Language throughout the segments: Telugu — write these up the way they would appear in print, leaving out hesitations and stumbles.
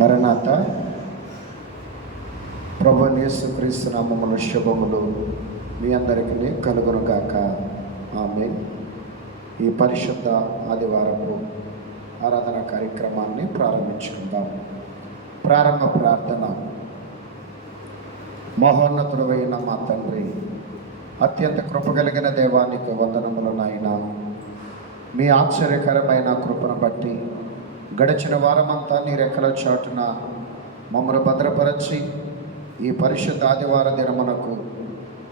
మరణాత ప్రభువైన యేసుక్రీస్తు నామములో శుభములు మీ అందరికీ కలుగునుగాక. ఆమేన్. ఈ పరిశుద్ధ ఆదివారపు ఆరాధన కార్యక్రమాన్ని ప్రారంభించుకుందాం. ప్రారంభ ప్రార్థన. మహోన్నతుడైన మా తండ్రి, అత్యంత కృపగలిగిన దేవానికి వందనములు నాయనా. మీ ఆశ్చర్యకరమైన కృపను బట్టి గడిచిన వారమంతా నీ రెక్కల చాటున మమ్మల్ని భద్రపరచి ఈ పరిశుద్ధ ఆదివార దినమునకు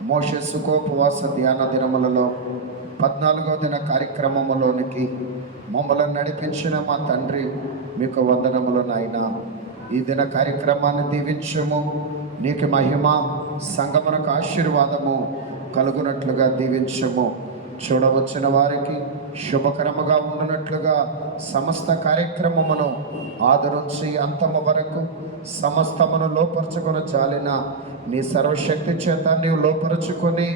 మోషే సుఖోపవాస ధ్యాన దినములలో 14వ దిన కార్యక్రమములోనికి మమ్మల్ని నడిపించిన మా తండ్రి, మీకు వందనములు నాయనా. ఈ దిన కార్యక్రమాన్ని దీవించము. నీకు మహిమ, సంగమునకు ఆశీర్వాదము కలుగునట్లుగా దీవించము. చూడవచ్చిన వారికి శుభకరముగా ఉండునట్లుగా సమస్త కార్యక్రమమును ఆదరించి అంతము వరకు సమస్తమును లోపరుచుకొని చాలిన నీ సర్వశక్తి చేత నీవు లోపరుచుకొని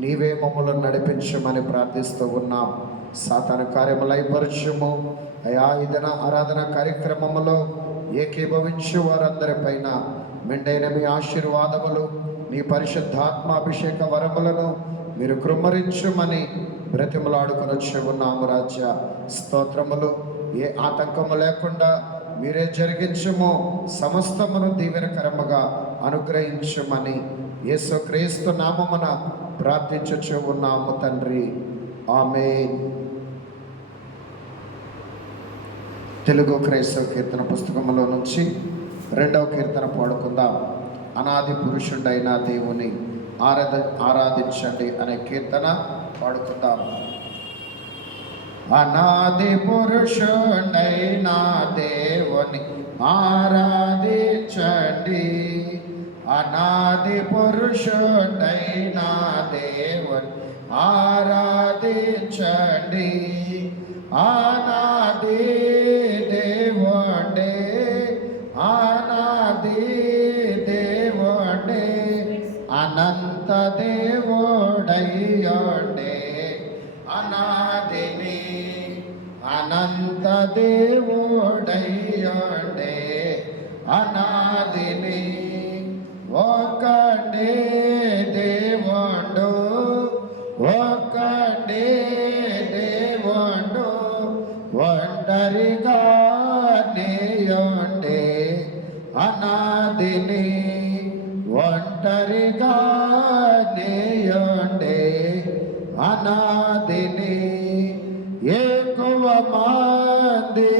నీవే మమ్మల్ని నడిపించమని ప్రార్థిస్తూ ఉన్నాం. సాతాను కార్యములైపరచుము అయా. ఇదన ఆరాధన కార్యక్రమములో ఏకీభవించు వారందరిపైన మెండైన మీ ఆశీర్వాదములు, నీ పరిశుద్ధాత్మ అభిషేక వరములను మీరు కృమ్మరించుమని బ్రతిమలాడుకొనొచ్చు ఉన్నాము. రాజ్య స్తోత్రములు. ఏ ఆటంకము లేకుండా మీరే జరిగించుము. సమస్తమును దీవెనకరముగా అనుగ్రహించుమని యేసుక్రీస్తు నామమున ప్రార్థించుచు ఉన్నాము తండ్రి. ఆమేన్. తెలుగు క్రైస్తవ కీర్తన పుస్తకములో నుంచి 2వ కీర్తన పాడుకుందాం. అనాది పురుషుడైన దేవుని ఆరాధించండి అనే కీర్తన పాడుకుందాం. అనాది పురుషుడైన దేవుని ఆరాధించండి. అనాది పురుషుడైన దేవుని ఆరాధించండి. అనాది దేవుడే, అనాది దేవుడే, అనంత దేవుడయ్యోడే. అనాదిని అనంత దేవుడయ్యోడే. అనాదిని ఒకడే దేవుడు, ఒకడే దేవుడు, ఒంటరిగా నీయుండే. అనాదిని ఒంటరిగా నీయుండే. అనాదిని ఎక్కువ మంది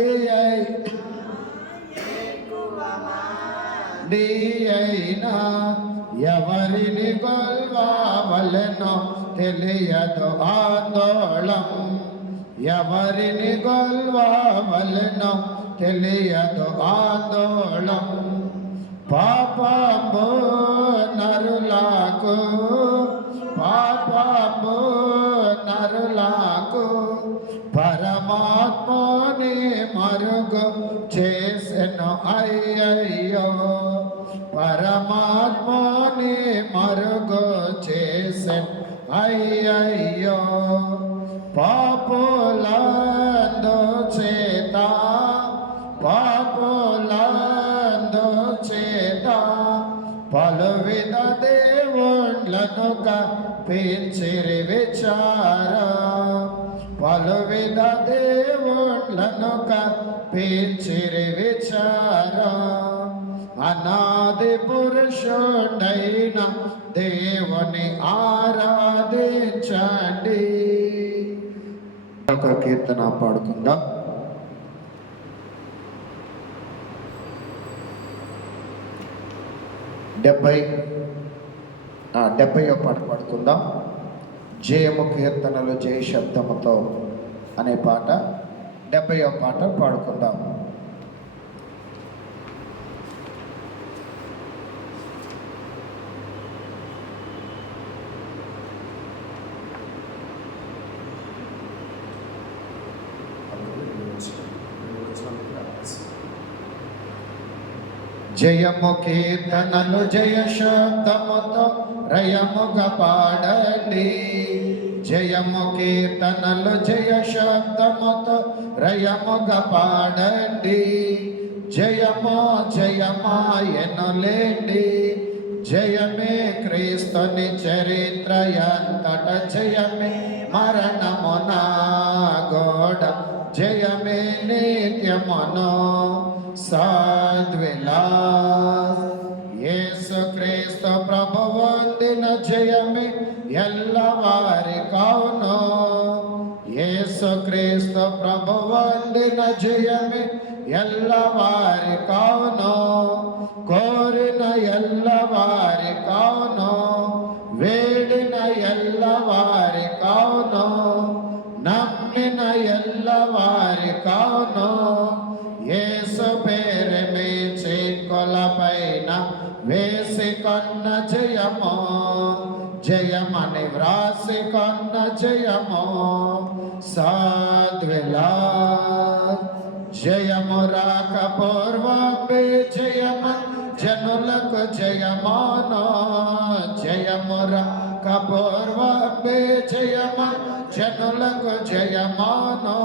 అయినా ఎవరిని గొల్వవలెనో తెలియదు ఆందోళం. ఎవరిని గొల్వవలెనో తెలియదు ఆందోళం. పాపంబు నరులకు, పాపంబు నరులకు పరమాత్మని మరుగు చేసెను. అయ్యయ్యో, పరమాత్మని మరుగు చేసెను. అయ్యయ్యో, పాపులందు చేత, పాపులందు చేత పలువిధ దేవుళ్ళను కప్పించిరి విచార. పలువిధ దేవుళ్ళను కప్పించిరి విచార. అనాది పురుషుడైన దేవుని ఆరాధించండి. ఒక కీర్తన పాడుకుందాం. డెబ్బై పాట పాడుకుందాం. జయము కీర్తనలు జయ శబ్దముతో అనే పాట 70వ పాట పాడుకుందాం. జయము కీర్తనలు జయ శబ్దముతో రయముగా పాడండి. జయము కీర్తనలు జయ శబ్దముతో రయముగా పాడండి. జయమో జయమాయనులేండి. జయమే క్రీస్తుని చరిత్ర ఎంతట జయమే మరణమున గోడ జయమే నిత్యమును సద్విలాస్. యేసు క్రీస్తు ప్రభువు అందిన జయమే ఎల్లవారి కౌను. యేసు క్రీస్తు ప్రభువు అందిన జయమే ఎల్లవారి కౌను. కోరిన ఎల్లవారి కౌను. వేడిన ఎల్లవారి కౌను. నమ్మిన ఎల్లవారి కౌను. యేసు పేరు మీ చీకులపైన వేసికొన్న జయము. జయమని వ్రాసికొన్న జయము సద్విలాస్. జయము రాక పూర్వమే జయము జనులకు జయమానో. జయము రాక పూర్వమే జయము జనులకు జయమానో.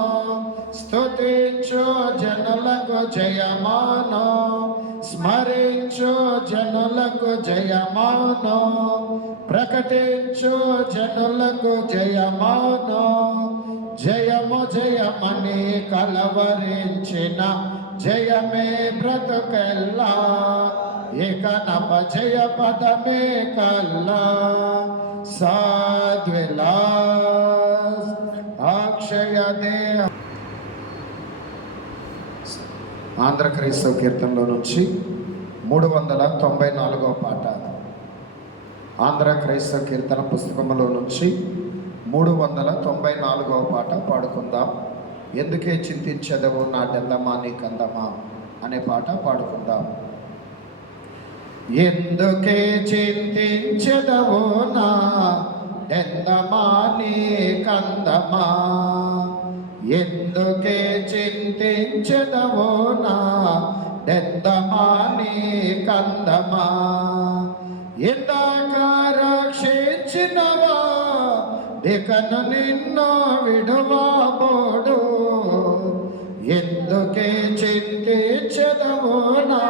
స్తుతించు జనులకు జయమానో. స్మరించు జనులకు జయమానో. ప్రకటించు జనులకు జయమానో. జయము జయమని కలవరించిన జయమే బ్రతుకెల్లా. ఇక నప జయ పదమే కల్లా సద్విలాస్. అక్షయ దేహ. ఆంధ్ర క్రైస్తవ కీర్తనలో నుంచి 394వ పాట. ఆంధ్ర క్రైస్తవ కీర్తన పుస్తకంలో నుంచి 394వ పాట పాడుకుందాం. ఎందుకే చింతించదవు నా డెందమా నీ కందమా అనే పాట పాడుకుందాం. ఎందుకే చింతించదవు నా డెందమా నీ కందమా. ఎందుకే చింతించదవు నా డెందమా నీ కందమా. ఇందాక రక్షించినవా ఇకను నిన్ను విడువబోడు. ఎందుకే చింతించదవు నా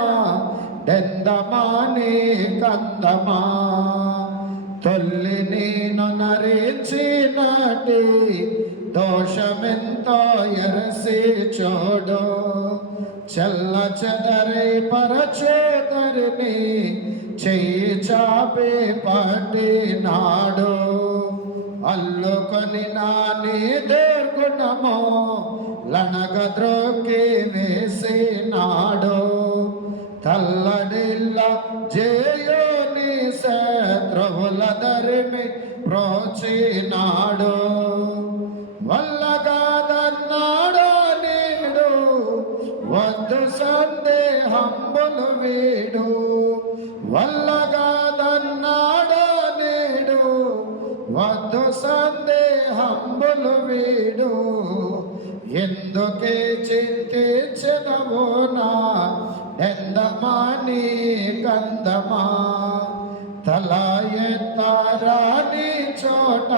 డెందమా నీ కందమా. తొల్లి నేను నరించినటి దోషమెంతో ఎరసి చూడు. చల్ల చెదరి పరచేదరిని చెయ్యి చాపి పట్టినాడు. అల్లుకొని నాని దేర్గుణము లనగద్రోకి వేసినాడు. తల్లడిల్ల జేయోని శత్రువుల దరిమి ప్రోచినాడు. వల్లగాదన్నాడు నేడు వద్దు సందేహంబులు వీడు. వల్లగాదన్నాడు నేడు వద్దు సందేహంబులు వీడు. ఎందుకే చింతించదవు నా డెందమా నీ కందమా. తల ఎత్తరాని చోట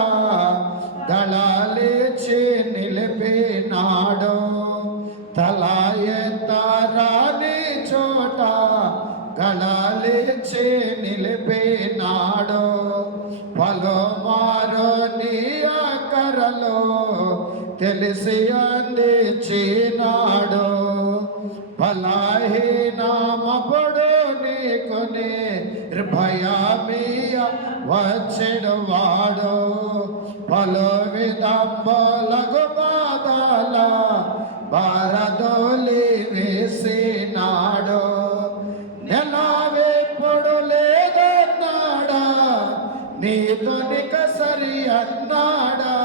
గళాలేచి నిలిపినాడు. తల ఎత్తరాని చోట గళాలేచి నిలిపినాడు. పలుమారు నీ ఆకరలో తెలిసి అందించినాడు. ఫలహీనమప్పుడు నీకుని నిర్భయమీయ వచ్చెడు వాడు. పలు విధంబులగు బాధల భారదోలి వేసినాడు. నెలవెప్పుడు లేదన్నాడా నీతోనిక సరి అన్నాడా.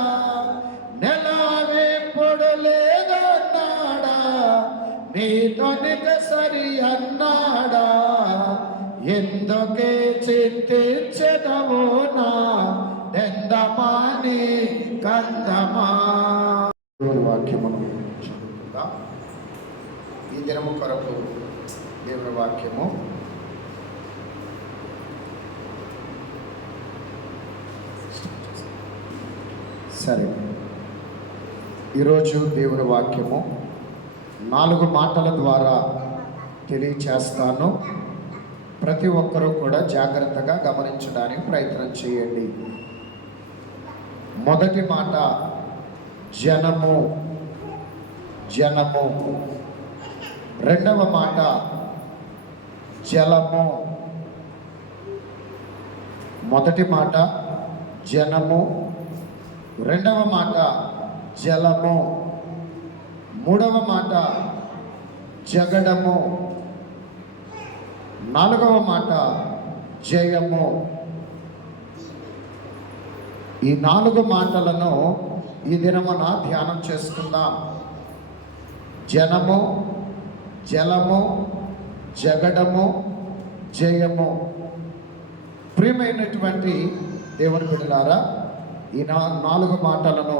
నెలవెప్పుడు లేదన్నాడా నీతోనిక సరి అన్నాడా. ఎందుకే చింతించదవు నా డెందమా నీ కందమా. దేవుని వాక్యమును చదువుకుందాం. ఈ దినము కొరకు దేవుని వాక్యము సరే. ఈరోజు దేవుని వాక్యము 4 మాటల ద్వారా తెలియచేస్తాను. ప్రతి ఒక్కరూ కూడా జాగ్రత్తగా గమనించడానికి ప్రయత్నం చేయండి. మొదటి మాట జనము, జనము. రెండవ మాట జలము. మొదటి మాట జనము, రెండవ మాట జలము, మూడవ మాట జగడము, నాలుగవ మాట జయము. ఈ 4 మాటలను ఈ దినమున ధ్యానం చేసుకుందాం. జనము, జలము, జగడము, జయము. ప్రియమైనటువంటి దేవుని బిడ్డలారా, ఈ 4 మాటలను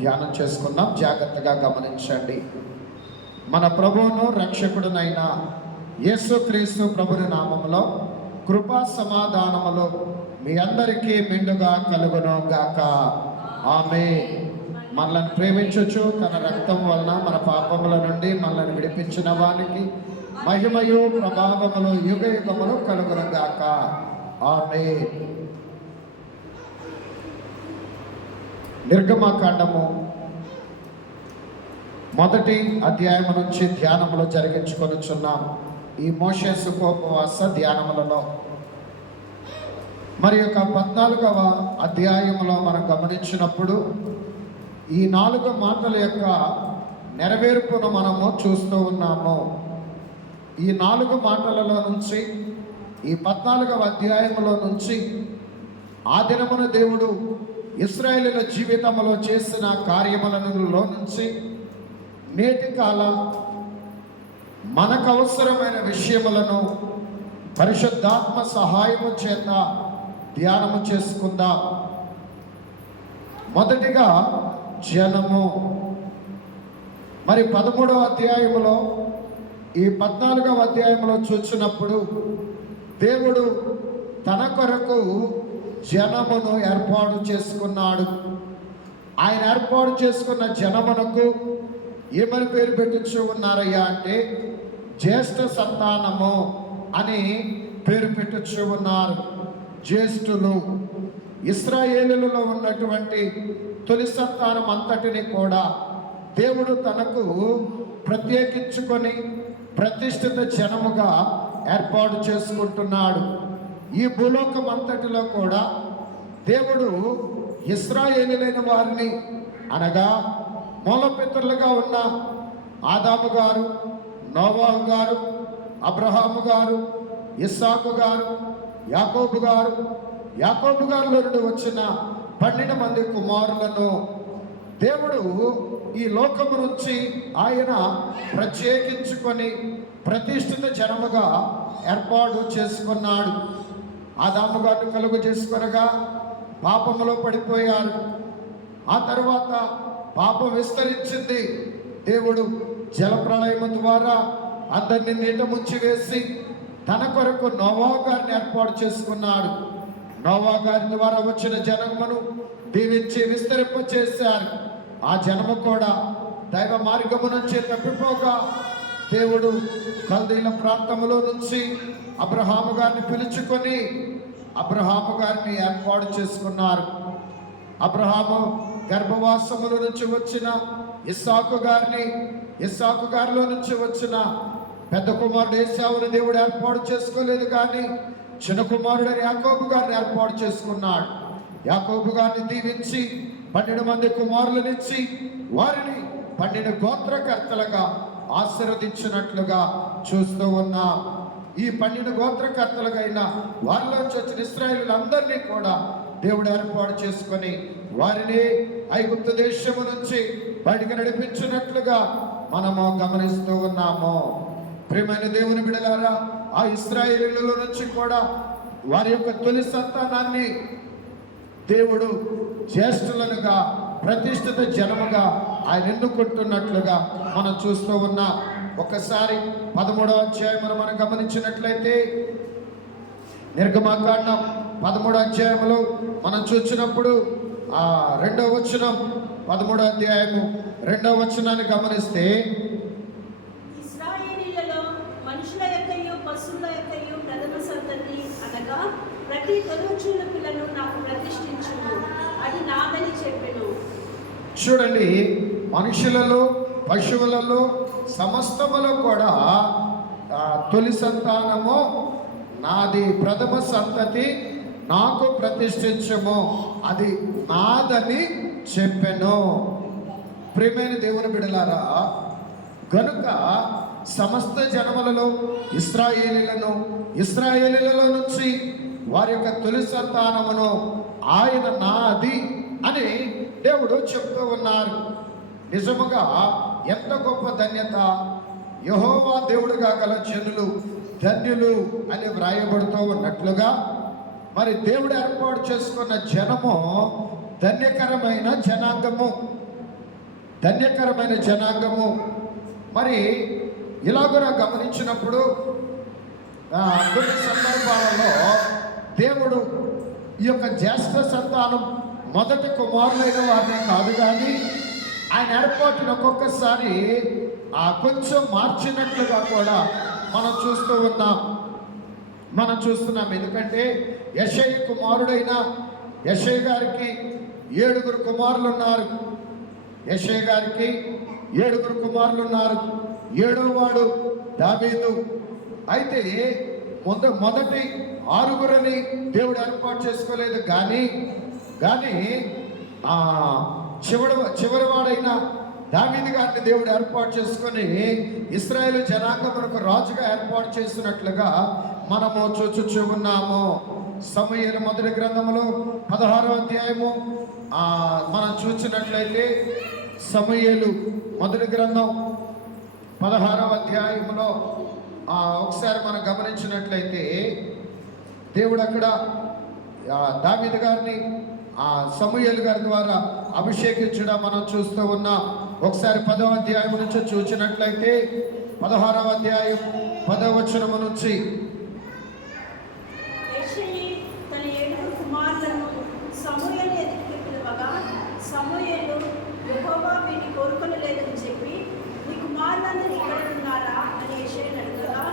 ధ్యానం చేసుకుందాం. జాగ్రత్తగా గమనించండి. మన ప్రభువును రక్షకుడునైన యేసుక్రీస్తు ప్రభుని నామములో కృపా సమాధానములు మీ అందరికీ మెండుగా కలుగును గాక. ఆమేన్. మనల్ని ప్రేమించుచు తన రక్తం వలన మన పాపముల నుండి మనల్ని విడిపించిన వానికి మహిమయు ప్రభావములు యుగ యుగములు కలుగును గాక. ఆమేన్. నిర్గమకాండము 1వ అధ్యాయం నుంచి ధ్యానములు జరిగించుకొనుచున్నాం. ఈ మోషే సుఖోపవాస ధ్యానములలో మరి యొక్క 14వ అధ్యాయంలో మనం గమనించినప్పుడు ఈ 4 మాటల యొక్క నెరవేర్పును మనము చూస్తూ ఉన్నాము. ఈ 4 మాటలలో నుంచి ఈ 14వ అధ్యాయంలో నుంచి ఆ దినమున దేవుడు ఇశ్రాయేలుల జీవితంలో చేసిన కార్యములలో నుంచి నేటి కాల మనకు అవసరమైన విషయములను పరిశుద్ధాత్మ సహాయము చేత ధ్యానము చేసుకుందాం. మొదటిగా జనము. మరి 13వ అధ్యాయములో ఈ 14వ అధ్యాయంలో చూసినప్పుడు దేవుడు తన కొరకు జనమును ఏర్పాటు చేసుకున్నాడు. ఆయన ఏర్పాటు చేసుకున్న జనమునకు ఏమని పేరు పెట్టించు ఉన్నారయ్యా అంటే జ్యేష్ఠ సంతానము అని పేరు పెట్టించు ఉన్నారు. జ్యేష్ఠులు. ఇశ్రాయేలులో ఉన్నటువంటి తొలి సంతానం అంతటిని కూడా దేవుడు తనకు ప్రత్యేకించుకొని ప్రతిష్ఠిత జనముగా ఏర్పాటు చేసుకుంటున్నాడు. ఈ భూలోకం అంతటిలో కూడా దేవుడు ఇశ్రాయేలులైన వారిని అనగా మూలపితరులుగా ఉన్న ఆదాము గారు, నోవాహు గారు, అబ్రహాము గారు, ఇస్సాకు గారు, యాకోబు గారు, యాకోబు గారిలో నుండి వచ్చిన 12 మంది కుమారులను దేవుడు ఈ లోకము నుంచి ఆయన ప్రత్యేకించుకొని ప్రతిష్ఠిత జనముగా ఏర్పాటు చేసుకున్నాడు. ఆదాము గారిని కలుగు చేసుకొనగా పాపములో పడిపోయారు. ఆ తర్వాత పాపం విస్తరించింది. దేవుడు జలప్రళయము ద్వారా అందరినీ నీట ముంచి వేసి తన కొరకు నోవా గారిని ఏర్పాటు చేసుకున్నాడు. నోవా గారి ద్వారా వచ్చిన జనమును దీవించి విస్తరింప చేశారు. ఆ జనము కూడా దైవ మార్గము నుంచి తప్పిపోగా దేవుడు కల్దీల ప్రాంతములో నుంచి అబ్రహాము గారిని పిలుచుకొని అబ్రహాము గారిని ఏర్పాటు చేసుకున్నారు. అబ్రహాము గర్భవాసముల నుంచి వచ్చిన ఇస్సాకు గారిని, ఇస్సాకు గారిలో నుంచి వచ్చిన పెద్ద కుమారుడు ఏశావుని దేవుడు ఏర్పాటు చేసుకోలేదు, కానీ చిన్న కుమారుడని యాకోబు గారిని ఏర్పాటు చేసుకున్నాడు. యాకోబు గారిని దీవించి 12 మంది కుమారులనిచ్చి వారిని 12 గోత్రకర్తలుగా ఆశీర్వదించినట్లుగా చూస్తూ ఉన్నాం. ఈ 12 గోత్రకర్తలుగైన వారిలోంచి వచ్చిన ఇశ్రాయేలులందరినీ కూడా దేవుడు ఏర్పాటు చేసుకొని వారిని ఐగుప్తు దేశము నుంచి బయటికి నడిపించినట్లుగా మనము గమనిస్తూ ఉన్నాము. ప్రియమైన దేవుని బిడ్డలారా, ఆ ఇశ్రాయేలుల నుంచి కూడా వారి యొక్క తొలి సంతానాన్ని దేవుడు జ్యేష్ఠులనుగా ప్రతిష్ఠిత జనముగా ఆయన ఎన్నుకుంటున్నట్లుగా మనం చూస్తూ ఉన్నాం. ఒకసారి 13వ అధ్యాయమును మనం గమనించినట్లయితే నిర్గమకాండం 13వ అధ్యాయంలో మనం చూసినప్పుడు 2వ వచనం 13వ అధ్యాయము 2వ వచనాన్ని గమనిస్తే ఇశ్రాయేలీయులలో మనుషుల పశువుల యొక్కయు ప్రథమ సంతతి అనగా ప్రతి తొలిచూలు పిల్లను నాకు ప్రతిష్ఠించుము, అది నాదని చెప్పెను. చూడండి, మనుషులలో పశువులలో సమస్తములో కూడా తొలి సంతానము నాది, ప్రథమ సంతతి నాకు ప్రతిష్ఠించము, అది నాదని చెప్పెను. ప్రియమైన దేవుని బిడ్డలారా, గనుక సమస్త జనములలో ఇశ్రాయేలీలలో నుంచి వారి యొక్క తొలి సంతానమును ఆయన నాది అని దేవుడు చెప్తూ ఉన్నారు. నిజముగా ఎంత గొప్ప ధన్యత! యెహోవా దేవుడుగా గల జనులు ధన్యులు అని వ్రాయబడుతూ ఉన్నట్లుగా, మరి దేవుడు ఏర్పాటు చేసుకున్న జనము ధన్యకరమైన జనాంగము. మరి ఇలాగునా గమనించినప్పుడు కొన్ని సందర్భాలలో దేవుడు ఈ యొక్క జ్యేష్ఠ సంతానం మొదటి కుమారులైన వారిని కాదు, కానీ ఆయన ఏర్పాటును ఒక్కొక్కసారి కొంచెం మార్చినట్లుగా కూడా మనం చూస్తున్నాం. ఎందుకంటే యెషయ కుమారుడైన యెషయ గారికి 7 కుమారులు ఉన్నారు. యెషయ గారికి 7 కుమారులు ఉన్నారు. 7వ వాడు దావీదు. అయితే మొదటి 6 దేవుడు ఏర్పాటు చేసుకోలేదు, కానీ చివరి వాడైన దావీదు గారిని దేవుడు ఏర్పాటు చేసుకొని ఇశ్రాయేలు జనాంగమునకు రాజుగా ఏర్పాటు చేసినట్లుగా మనము చూచుచూ ఉన్నాము. సమూయేలు మొదటి గ్రంథములో 16వ అధ్యాయము మనం చూసినట్లయితే, సమూయేలు మొదటి గ్రంథం 16వ అధ్యాయములో ఒకసారి మనం గమనించినట్లయితే, దేవుడు అక్కడ దావీదు గారిని సమూయేలు గారి ద్వారా అభిషేకించడం మనం చూస్తూ ఉన్నాం. ఒకసారి 10వ అధ్యాయం నుంచి చూసినట్లయితే, 16వ అధ్యాయం 10వ వచనము నుంచి, తన 7 కుమారులను సమూయేలు ఎదుటికి పిలువగా, సమూయేలు యెహోవా వీరిని కోరుకొనలేదని చెప్పి, నీ కుమారులందరూ ఇక్కడ ఉన్నారా అని యెషయను అడగగా,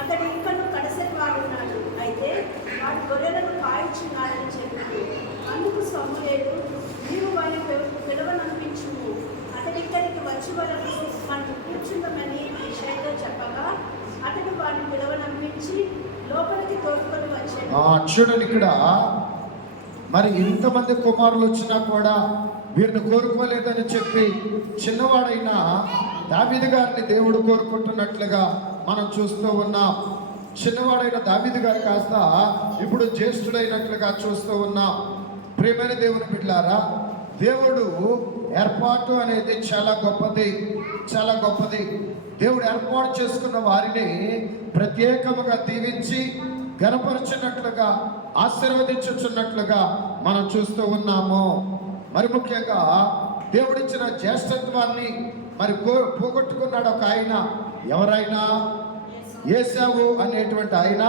అతడు ఇంకను కడసరి వాడున్నాడు, అయితే వాడు గొర్రెలను కాయించున్నాడని చెప్పి, అందుకు సమూయేలు, నీవు వారిని పిలవనంపించుము, అతడి ఇక్కడికి వచ్చి వరకు మనం కూర్చుందామని యెషయతో చెప్పగా, అతడు వారిని పిలవనంపించి లోపలికి తోడుకొని వచ్చాడు. చూడండి, ఇక్కడ మరి ఇంతమంది కుమారులు వచ్చినా కూడా వీరిని కోరుకోలేదని చెప్పి చిన్నవాడైన దావీదు గారిని దేవుడు కోరుకుంటున్నట్లుగా మనం చూస్తూ ఉన్నాం. చిన్నవాడైన దావీదు గారు కాస్త ఇప్పుడు జ్యేష్ఠుడైనట్లుగా చూస్తూ ఉన్నాం. ప్రియమైన దేవుని బిడ్డలారా, దేవుడు ఏర్పాటు అనేది చాలా గొప్పది. దేవుడు ఏర్పాటు చేసుకున్న వారిని ప్రత్యేకముగా దీవించి ఘనపరచినట్లుగా, ఆశీర్వదించుచున్నట్లుగా మనం చూస్తూ ఉన్నాము. మరి ముఖ్యంగా దేవుడిచ్చిన జ్యేష్ఠత్వాన్ని మరి పోగొట్టుకున్నాడు ఒక ఆయన. ఎవరైనా? ఏశావు అనేటువంటి ఆయన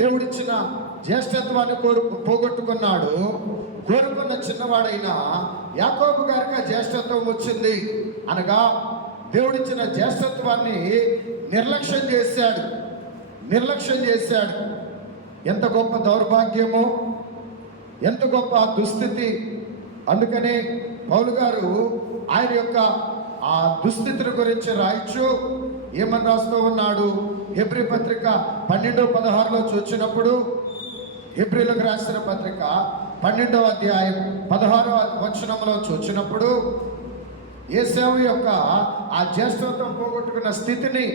దేవుడిచ్చిన జ్యేష్ఠత్వాన్ని పోగొట్టుకున్నాడు. కోరుకున్న చిన్నవాడైన యాకోబు గారికి ఆ జ్యేష్ఠత్వం వచ్చింది. అనగా దేవుడిచ్చిన జ్యేష్ఠత్వాన్ని నిర్లక్ష్యం చేశాడు. ఎంత గొప్ప దౌర్భాగ్యము, ఎంత గొప్ప దుస్థితి. అందుకనే పౌలు గారు ఆయన యొక్క ఆ దుస్థితిని గురించి రాయొచ్చు. ఏమని రాస్తూ ఉన్నాడు? హెబ్రీ పత్రిక 12:16 చూసినప్పుడు, హెబ్రీలకు రాసిన పత్రిక 12వ అధ్యాయం 16వ వచనంలో చూసినప్పుడు, ఏశావు యొక్క ఆ జ్యేష్ఠత్వం పోగొట్టుకున్న స్థితిని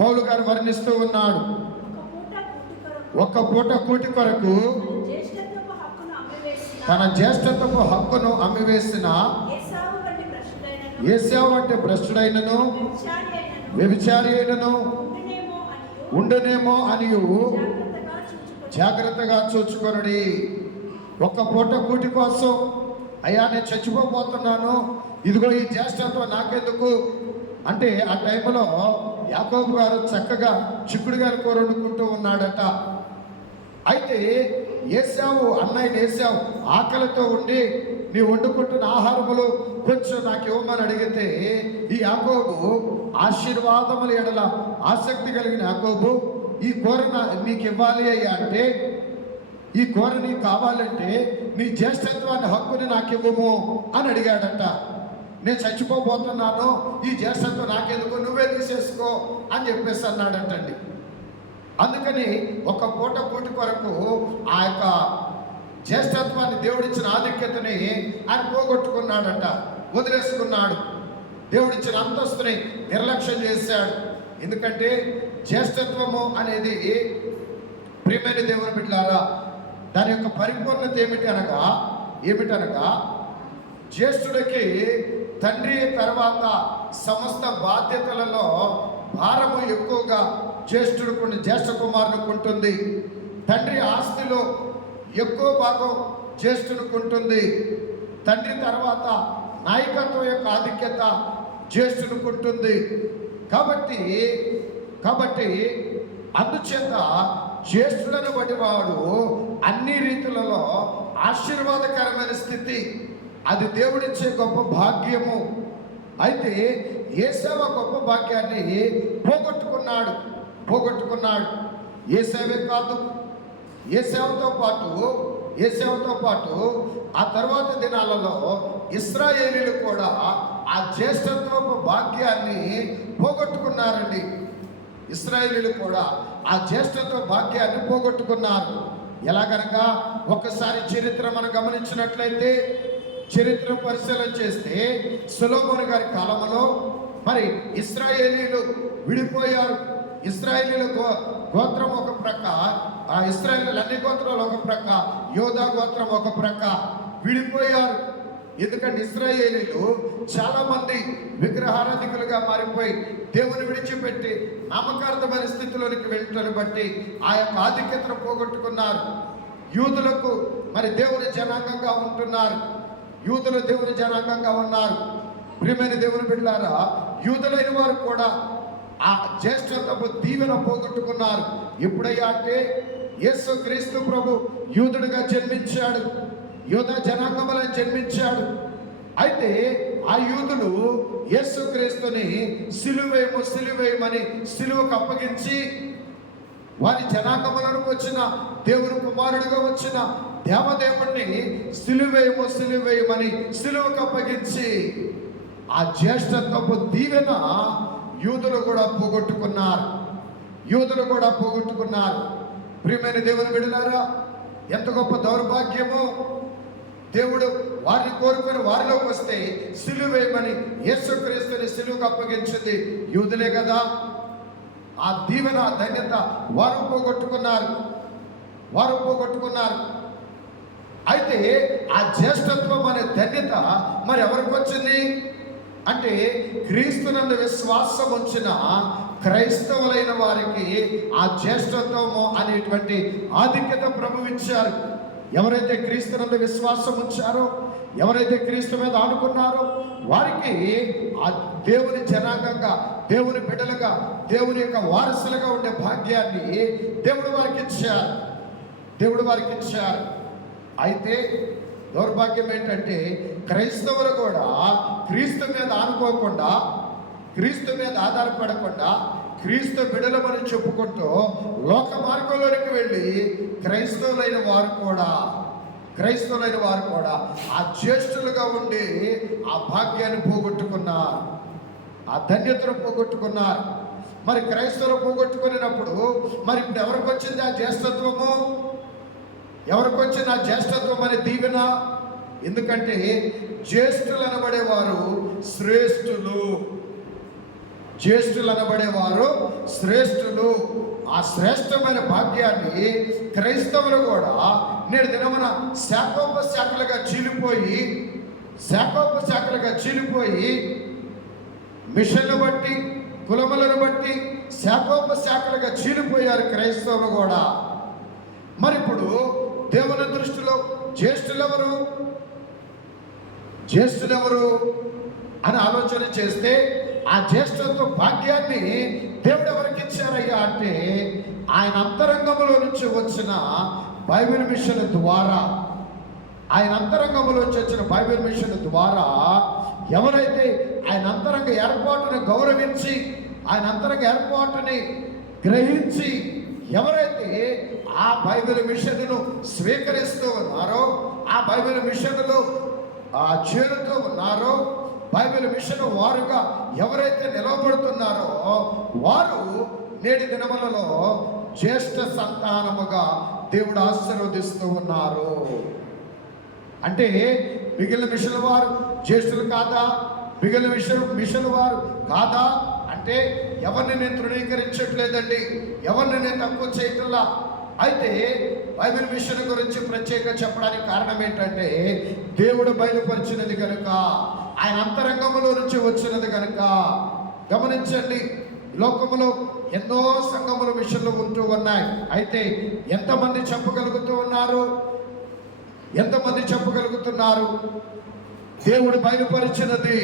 పౌలు గారు వర్ణిస్తూ ఉన్నాడు. ఒక్క పూట కూటి కొరకు తన జ్యేష్ఠత్వపు హక్కును అమ్మివేసిన ఏశావు అంటే భ్రష్టుడైనను వ్యభిచారి అయినను ఉండునేమో అని జాగ్రత్తగా చూచుకొనుడి. ఒక్క పూట కూటి కోసం, అయ్యా నేను చచ్చిపోతున్నాను, ఇదిగో ఈ జ్యేష్ఠత్వం నాకెందుకు అంటే, ఆ టైంలో యాకోబు గారు చక్కగా చిక్కుడు గారి కూర వండుకుంటూ ఉన్నాడట. అయితే అన్నయ్య ఏశావు ఆకలితో ఉండి, నీ వండుకుంటున్న ఆహారములు కొంచెం నాకు ఇవ్వమని అడిగితే, ఈ యాకోబు ఆశీర్వాదముల ఎడల ఆసక్తి కలిగిన యాకోబు, ఈ కూర నీకు ఇవ్వాలి అయ్యా అంటే, ఈ కూర నీకు కావాలంటే నీ జ్యేష్ఠత్వాన్ని హక్కుని నాకు ఇవ్వము అని అడిగాడట. నేను చచ్చిపోబోతున్నాను, ఈ జ్యేష్ఠత్వం నాకెందుకు, నువ్వే తీసేసుకో అని చెప్పేసి అన్నాడటండి. అందుకని ఒక పూట కూటి కొరకు ఆ యొక్క జ్యేష్ఠత్వాన్ని, దేవుడిచ్చిన ఆధిక్యతని ఆయన పోగొట్టుకున్నాడట, వదిలేసుకున్నాడు. దేవుడిచ్చిన అంతస్తుని నిర్లక్ష్యం చేశాడు. ఎందుకంటే జ్యేష్ఠత్వము అనేది ప్రియమైన దేవుని బిడ్డలారా, దాని యొక్క పరిపూర్ణత ఏమిటనగా జ్యేష్ఠుడికి తండ్రి తర్వాత సమస్త బాధ్యతలలో భారము ఎక్కువగా జ్యేష్ఠ కుమారునికి ఉంటుంది. తండ్రి ఆస్తిలో ఎక్కువ భాగం జ్యేష్ఠునికి ఉంటుంది. తండ్రి తర్వాత నాయకత్వం యొక్క ఆధిక్యత జ్యేష్ఠునికి ఉంటుంది. కాబట్టి అందుచేత జ్యేష్ఠులను బట్టి వాడు అన్ని రీతులలో ఆశీర్వాదకరమైన స్థితి, అది దేవుడిచ్చే గొప్ప భాగ్యము. అయితే ఏశావు గొప్ప భాగ్యాన్ని పోగొట్టుకున్నాడు. ఏశావే కాదు, ఏశావుతో పాటు ఆ తర్వాత దినాలలో ఇశ్రాయేలీలు కూడా ఆ జ్యేష్ఠత్వపు భాగ్యాన్ని పోగొట్టుకున్నారండి. ఇశ్రాయేలీలు కూడా ఆ జ్యేష్ఠత్వ భాగ్యాన్ని పోగొట్టుకున్నారు. ఎలాగనగా ఒక్కసారి చరిత్ర మనం గమనించినట్లయితే, చరిత్ర పరిశీలన చేస్తే సొలొమోను గారి కాలంలో మరి ఇశ్రాయేలీలు విడిపోయారు. ఇశ్రాయేలీల గోత్రం ఒక ప్రక్క, ఆ ఇశ్రాయేలీలు అన్ని గోత్రాలు ఒక ప్రక్క, యోధా గోత్రం ఒక ప్రక్క విడిపోయారు. ఎందుకంటే ఇశ్రాయేలీలు చాలా మంది విగ్రహారాధికులుగా మారిపోయి దేవుని విడిచిపెట్టి నామకార్థమైన స్థితిలోనికి వెళ్ళటం బట్టి ఆ యొక్క ఆధిక్యతను పోగొట్టుకున్నారు. యూదులకు మరి దేవుని జనాంగంగా ఉంటున్నారు. యూదులు దేవుని జనాంగంగా ఉన్నారు. ప్రియమైన దేవుని బిడ్డలారా, యూదులైన వారు కూడా ఆ జ్యేష్ఠత్వపు దీవెన పోగొట్టుకున్నారు. ఎప్పుడయ్యా అంటే యేసు క్రీస్తు ప్రభు యూదుడిగా జన్మించాడు, యూద జనాంగములో జన్మించాడు. అయితే ఆ యూదులు యేసు క్రీస్తుని సిలువేయమని సిలువకు అప్పగించి, వారి జనాంగములను వచ్చిన దేవుని కుమారుడిగా వచ్చిన దేవదేవుణ్ణి సిలువేయమని సిలువకు అప్పగించి ఆ జ్యేష్ఠత్వపు దీవెన యూదులు కూడా పోగొట్టుకున్నారు. ప్రియమైన దేవుని బిడ్డలారా, ఎంత గొప్ప దౌర్భాగ్యము! దేవుడు వారిని కోరుకొని వారిలోకి వస్తే సిలువేయమని యేసుక్రీస్తుని సిలువకు అప్పగించింది యూదులే కదా. ఆ దీవెన ధన్యత వారు పోగొట్టుకున్నారు. అయితే ఆ జ్యేష్ఠత్వం అనే ధన్యత మరి ఎవరికి వచ్చింది అంటే, క్రీస్తునందు విశ్వాసం ఉంచిన క్రైస్తవులైన వారికి ఆ జ్యేష్ఠత్వము అనేటువంటి ఆధిక్యత ప్రభువు ఇచ్చారు. ఎవరైతే క్రీస్తునందు విశ్వాసం ఉంచారో, ఎవరైతే క్రీస్తు మీద ఆనుకున్నారో, వారికి ఆ దేవుని జనాంగంగా, దేవుని బిడ్డలుగా, దేవుని యొక్క వారసులుగా ఉండే భాగ్యాన్ని దేవుడు వారికి ఇచ్చారు. అయితే దౌర్భాగ్యం ఏంటంటే, క్రైస్తవులు కూడా క్రీస్తు మీద ఆనుకోకుండా, క్రీస్తు మీద ఆధారపడకుండా, క్రీస్తు బిడలమని చెప్పుకుంటూ లోక మార్గంలోనికి వెళ్ళి క్రైస్తవులైన వారు కూడా ఆ జ్యేష్ఠులుగా ఉండి ఆ భాగ్యాన్ని పోగొట్టుకున్నారు, ఆ ధన్యతను పోగొట్టుకున్నారు. మరి క్రైస్తవులు పోగొట్టుకున్నప్పుడు మరి ఇప్పుడు ఎవరికి వచ్చింది ఆ జ్యేష్ఠత్వము? ఎవరికి వచ్చింది ఆ జ్యేష్ఠత్వం అనే దీవెన? ఎందుకంటే జ్యేష్ఠులు అనబడేవారు శ్రేష్ఠులు. ఆ శ్రేష్టమైన భాగ్యాన్ని క్రైస్తవులు కూడా నేడు దినమున శాఖోపశాఖలుగా చీలిపోయి మిషన్లు బట్టి, కులములను బట్టి శాఖోపశాఖలుగా చీలిపోయారు క్రైస్తవులు కూడా. మరి ఇప్పుడు దేవుని దృష్టిలో జ్యేష్ఠులెవరు అని ఆలోచన చేస్తే, ఆ జ్యేష్ఠత్వ భాగ్యాన్ని దేవుడు ఎవరికి ఇచ్చారయ్యా అంటే, ఆయన అంతరంగంలో నుంచి వచ్చిన బైబిల్ మిషన్ ద్వారా ఎవరైతే ఆయన అంతరంగ ఏర్పాటుని గౌరవించి ఆయన అంతరంగ ఏర్పాటుని గ్రహించి ఎవరైతే ఆ బైబిల్ మిషన్ను స్వీకరిస్తూ ఉన్నారో, ఆ బైబిల్ మిషన్లో చేరుతూ ఉన్నారో, బైబిల్ మిషన్ వారుగా ఎవరైతే నిలవబడుతున్నారో వారు నేటి దినములలో జ్యేష్ఠ సంతానముగా దేవుడు ఆశీర్వదిస్తూ ఉన్నారు. అంటే మిగిలిన మిషన్ వారు జ్యేష్ఠులు కాదా? మిగిలిన మిషన్ వారు కాదా అంటే ఎవరిని నేను తృణీకరించట్లేదండి, ఎవరిని నేను తక్కువ చేయట్లా. అయితే బైబిల్ మిషన్ గురించి ప్రత్యేకంగా చెప్పడానికి కారణం ఏంటంటే దేవుడు బయలుపరిచినది కనుక, ఆయన అంతరంగంలో నుంచి వచ్చినది కనుక. గమనించండి, లోకములో ఎన్నో సంఘముల మిషన్లు ఉంటూ ఉన్నాయి. అయితే ఎంతమంది చెప్పగలుగుతూ ఉన్నారు? ఎంతమంది చెప్పగలుగుతున్నారు దేవుడు బయలుపరిచినది,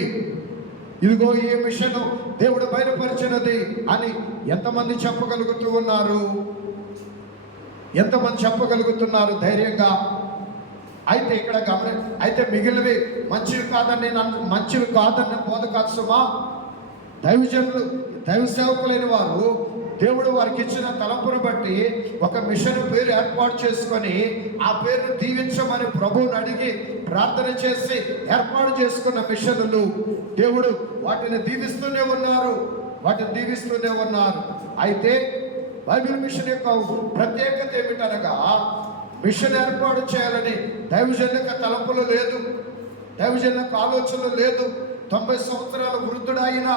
ఇదిగో ఈ మిషన్ దేవుడు బయలుపరిచినది అని ఎంతమంది చెప్పగలుగుతూ ఉన్నారు? ఎంతమంది చెప్పగలుగుతున్నారు ధైర్యంగా? అయితే ఇక్కడ అయితే మిగిలినవి మంచివి కాదని మంచివి కాదని బోధ కాదు సుమా. దైవజనులు దైవ సేవకులైన వారు దేవుడు వారికి ఇచ్చిన తలంపును బట్టి ఒక మిషన్ పేరు ఏర్పాటు చేసుకొని ఆ పేరును దీవించమని ప్రభువుని అడిగి ప్రార్థన చేసి ఏర్పాటు చేసుకున్న మిషన్లు దేవుడు వాటిని దీవిస్తూనే ఉన్నారు, అయితే బైబిల్ మిషన్ యొక్క ప్రత్యేకత ఏమిటనగా మిషన్ ఏర్పాటు చేయాలని దైవజనులకు తలంపులు లేదు, దైవజనులకు ఆలోచనలు లేదు. 90 సంవత్సరాల వృద్ధుడైనా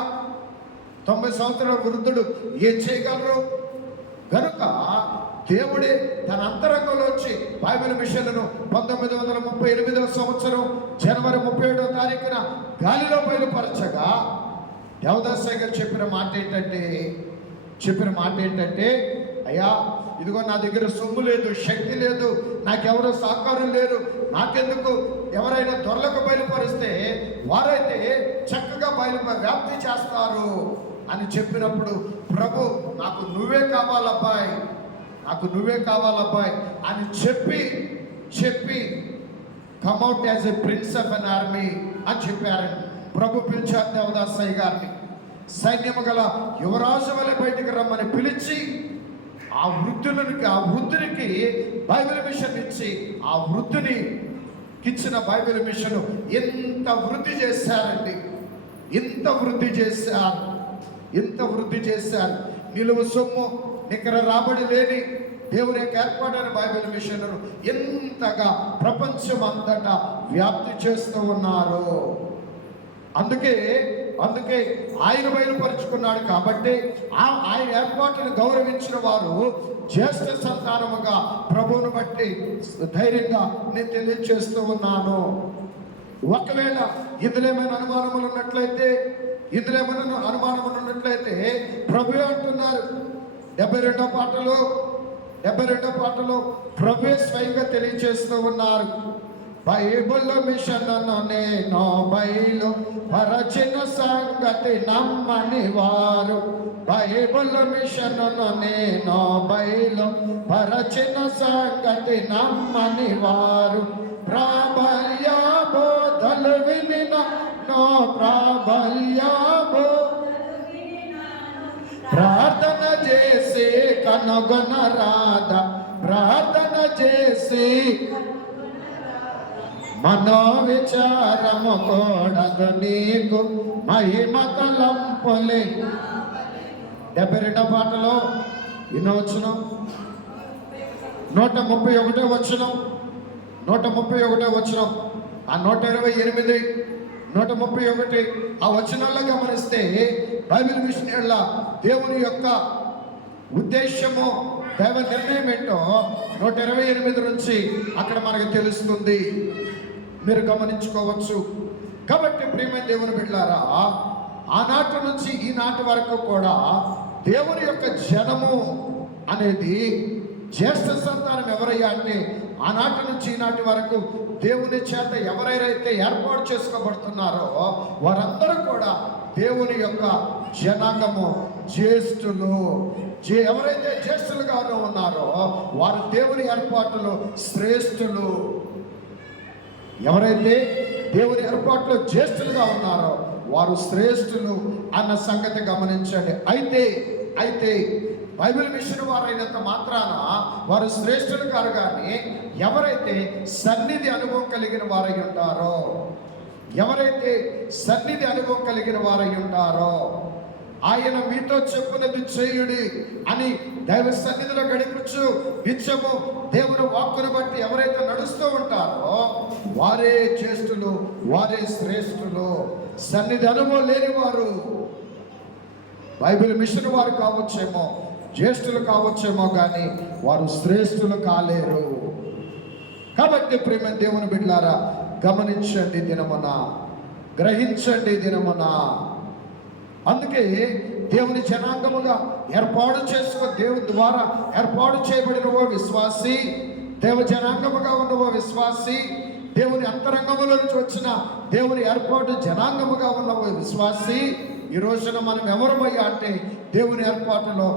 90 సంవత్సరాల వృద్ధుడు ఏం చేయగలరు? కనుక దేవుడే తన అంతరంగంలోంచి బైబిల్ మిషన్లను 1938 సంవత్సరం జనవరి 37వ తారీఖున గాలిలో బయలుపరచగా దేవదాసయ్య గారు చెప్పిన మాట ఏంటంటే అయ్యా, ఇదిగో నా దగ్గర సొమ్ము లేదు, శక్తి లేదు, నాకెవరో సహకారం లేరు, నాకెందుకు? ఎవరైనా దొరలకు బయలుపరిస్తే వారైతే చక్కగా వ్యాప్తి చేస్తారు అని చెప్పినప్పుడు ప్రభు నాకు నువ్వే కావాలబ్బాయి అని చెప్పి come at as a prince of an army అని చెప్పారని ప్రభు పిలిచారు దేవదాసయ్య గారిని. సైన్యము గల యువరాజు వలె బయటికి రమ్మని పిలిచి ఆ వృద్ధునికి బైబిల్ మిషన్ ఇచ్చి ఆ వృద్ధుని ఇచ్చిన బైబిల్ మిషన్ ఎంత వృద్ధి చేశారండి, ఇంత వృద్ధి చేశారు. నిలువ సొమ్ము నికర రాబడి లేని దేవుని యొక్క ఏర్పాటైన బైబిల్ మిషన్ ఎంతగా ప్రపంచం అంతటా వ్యాప్తి చేస్తూ ఉన్నారు. అందుకే ఆయన బయలుపరుచుకున్నాడు కాబట్టి ఆయన ఏర్పాటును గౌరవించిన వారు జ్యేష్ఠ సంతానముగా ప్రభువును బట్టి ధైర్యంగా నేను తెలియజేస్తూ ఉన్నాను. ఒకవేళ ఇందులో ఏమైనా అనుమానములు ఉన్నట్లయితే ప్రభు అంటున్నారు 72వ పాటలో ప్రభు స్వయంగా తెలియజేస్తూ ఉన్నారు. బైబిల్ మిషన్ నేను బయలు పరచిన సంగతి నమ్మని వారు, బైబిల్ మిషన్ నేను బయలు పరచిన సంగతి నమ్మని వారు, ప్రాబల్య బోధలు వినిన ప్రార్థన చేసి కనుగొనరాద, ప్రార్థన చేసి మనోవిచారము కూడదు నీకు మహిమ తలంపులే. 72వ పాటలో ఎన్నో వచనం? 131వ వచనం. ఆ 128, 131 ఆ వచనాల్లో గమనిస్తే బైబిల్ మిషన్ దేవుని యొక్క ఉద్దేశము, దైవ నిర్ణయం ఏంటో 128 నుంచి అక్కడ మనకు తెలుస్తుంది, మీరు గమనించుకోవచ్చు. కాబట్టి ప్రియమైన దేవుని బిడ్డలారా, ఆనాటి నుంచి ఈనాటి వరకు కూడా దేవుని యొక్క జనము అనేది జ్యేష్ఠ సంతానం ఎవరయ్యా అంటే ఆనాటి నుంచి ఈనాటి వరకు దేవుని చేత ఎవరైతే ఏర్పాటు చేసుకోబడుతున్నారో వారందరూ కూడా దేవుని యొక్క జనాంగము, జ్యేష్ఠులు. ఎవరైతే జ్యేష్ఠులుగా ఉన్నారో వారు దేవుని ఏర్పాటులో శ్రేష్ఠులు. ఎవరైతే దేవుని ఏర్పాట్లో జ్యేష్ఠులుగా ఉన్నారో వారు శ్రేష్ఠులు అన్న సంగతి గమనించండి. అయితే బైబిల్ మిషన్ వారైనంత మాత్రాన వారు శ్రేష్ఠులు కారు, కానీ ఎవరైతే సన్నిధి అనుభవం కలిగిన వారై ఉంటారో, ఎవరైతే సన్నిధి అనుభవం కలిగిన వారై ఉంటారో, ఆయన మీతో చెప్పునది చేయుడి అని దైవ సన్నిధిలో గడిపించు నిత్యము దేవుని వాక్కును బట్టి ఎవరైతే నడుస్తూ ఉంటారో వారే జ్యేష్ఠులు, వారే శ్రేష్ఠులు. సన్నిధి అనుభవం లేని వారు బైబిల్ మిషన్ వారు కావచ్చేమో, జ్యేష్ఠులు కావచ్చేమో, కానీ వారు శ్రేష్ఠులు కాలేరు. కాబట్టి ప్రేమ దేవుని బిడ్డలారా, గమనించండి దినమున, గ్రహించండి దినమున. అందుకే దేవుని జనాంగముగా ఏర్పాటు చేసుకో, దేవుని ద్వారా ఏర్పాటు చేయబడిన ఓ విశ్వాసి, దేవ జనాంగముగా ఉన్న ఓ విశ్వాసి, దేవుని అంతరంగముల నుంచి వచ్చిన దేవుని ఏర్పాటు జనాంగముగా ఉన్న ఓ విశ్వాసి, ఈ రోజున మనం ఎవరమయ్యా అంటే దేవుని ఏర్పాటులో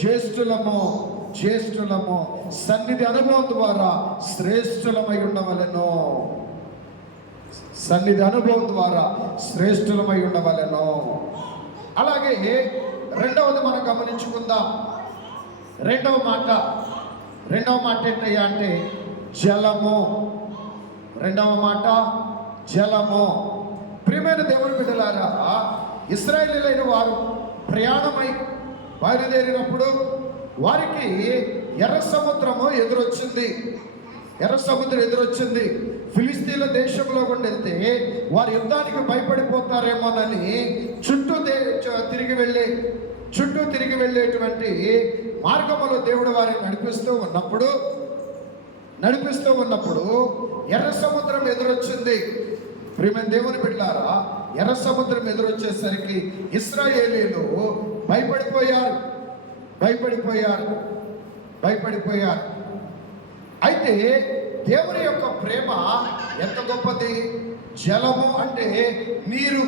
జ్యేష్ఠులము సన్నిధి అనుభవం ద్వారా శ్రేష్ఠులమై ఉండవలెను. సన్నిధి అనుభవం ద్వారా శ్రేష్ఠులమై ఉండవలెను. అలాగే రెండవది మనం గమనించుకుందాం. రెండవ మాట ఏంటయ్యా అంటే జలము. రెండవ మాట జలము. ప్రియమైన దేవుని బిడ్డలారా, ఇశ్రాయేలీయులైన వారు ప్రయాణమై బయలుదేరినప్పుడు వారికి ఎర్ర సముద్రం ఎదురొచ్చింది. ఫిలిస్తీన్ల దేశంలో గుండా వెళ్తే వారు యుద్ధానికి భయపడిపోతారేమోనని చుట్టూ తిరిగి వెళ్ళేటువంటి మార్గములో దేవుడు వారిని నడిపిస్తూ ఉన్నప్పుడు ఎర్ర సముద్రం ఎదురొచ్చింది. ప్రియమైన దేవుని బిడ్డలారా, ఎర్ర సముద్రం ఎదురొచ్చేసరికి ఇశ్రాయేలీయులు భయపడిపోయారు. అయితే దేవుని యొక్క ప్రేమ ఎంత గొప్పది. జలము అంటే నీరు.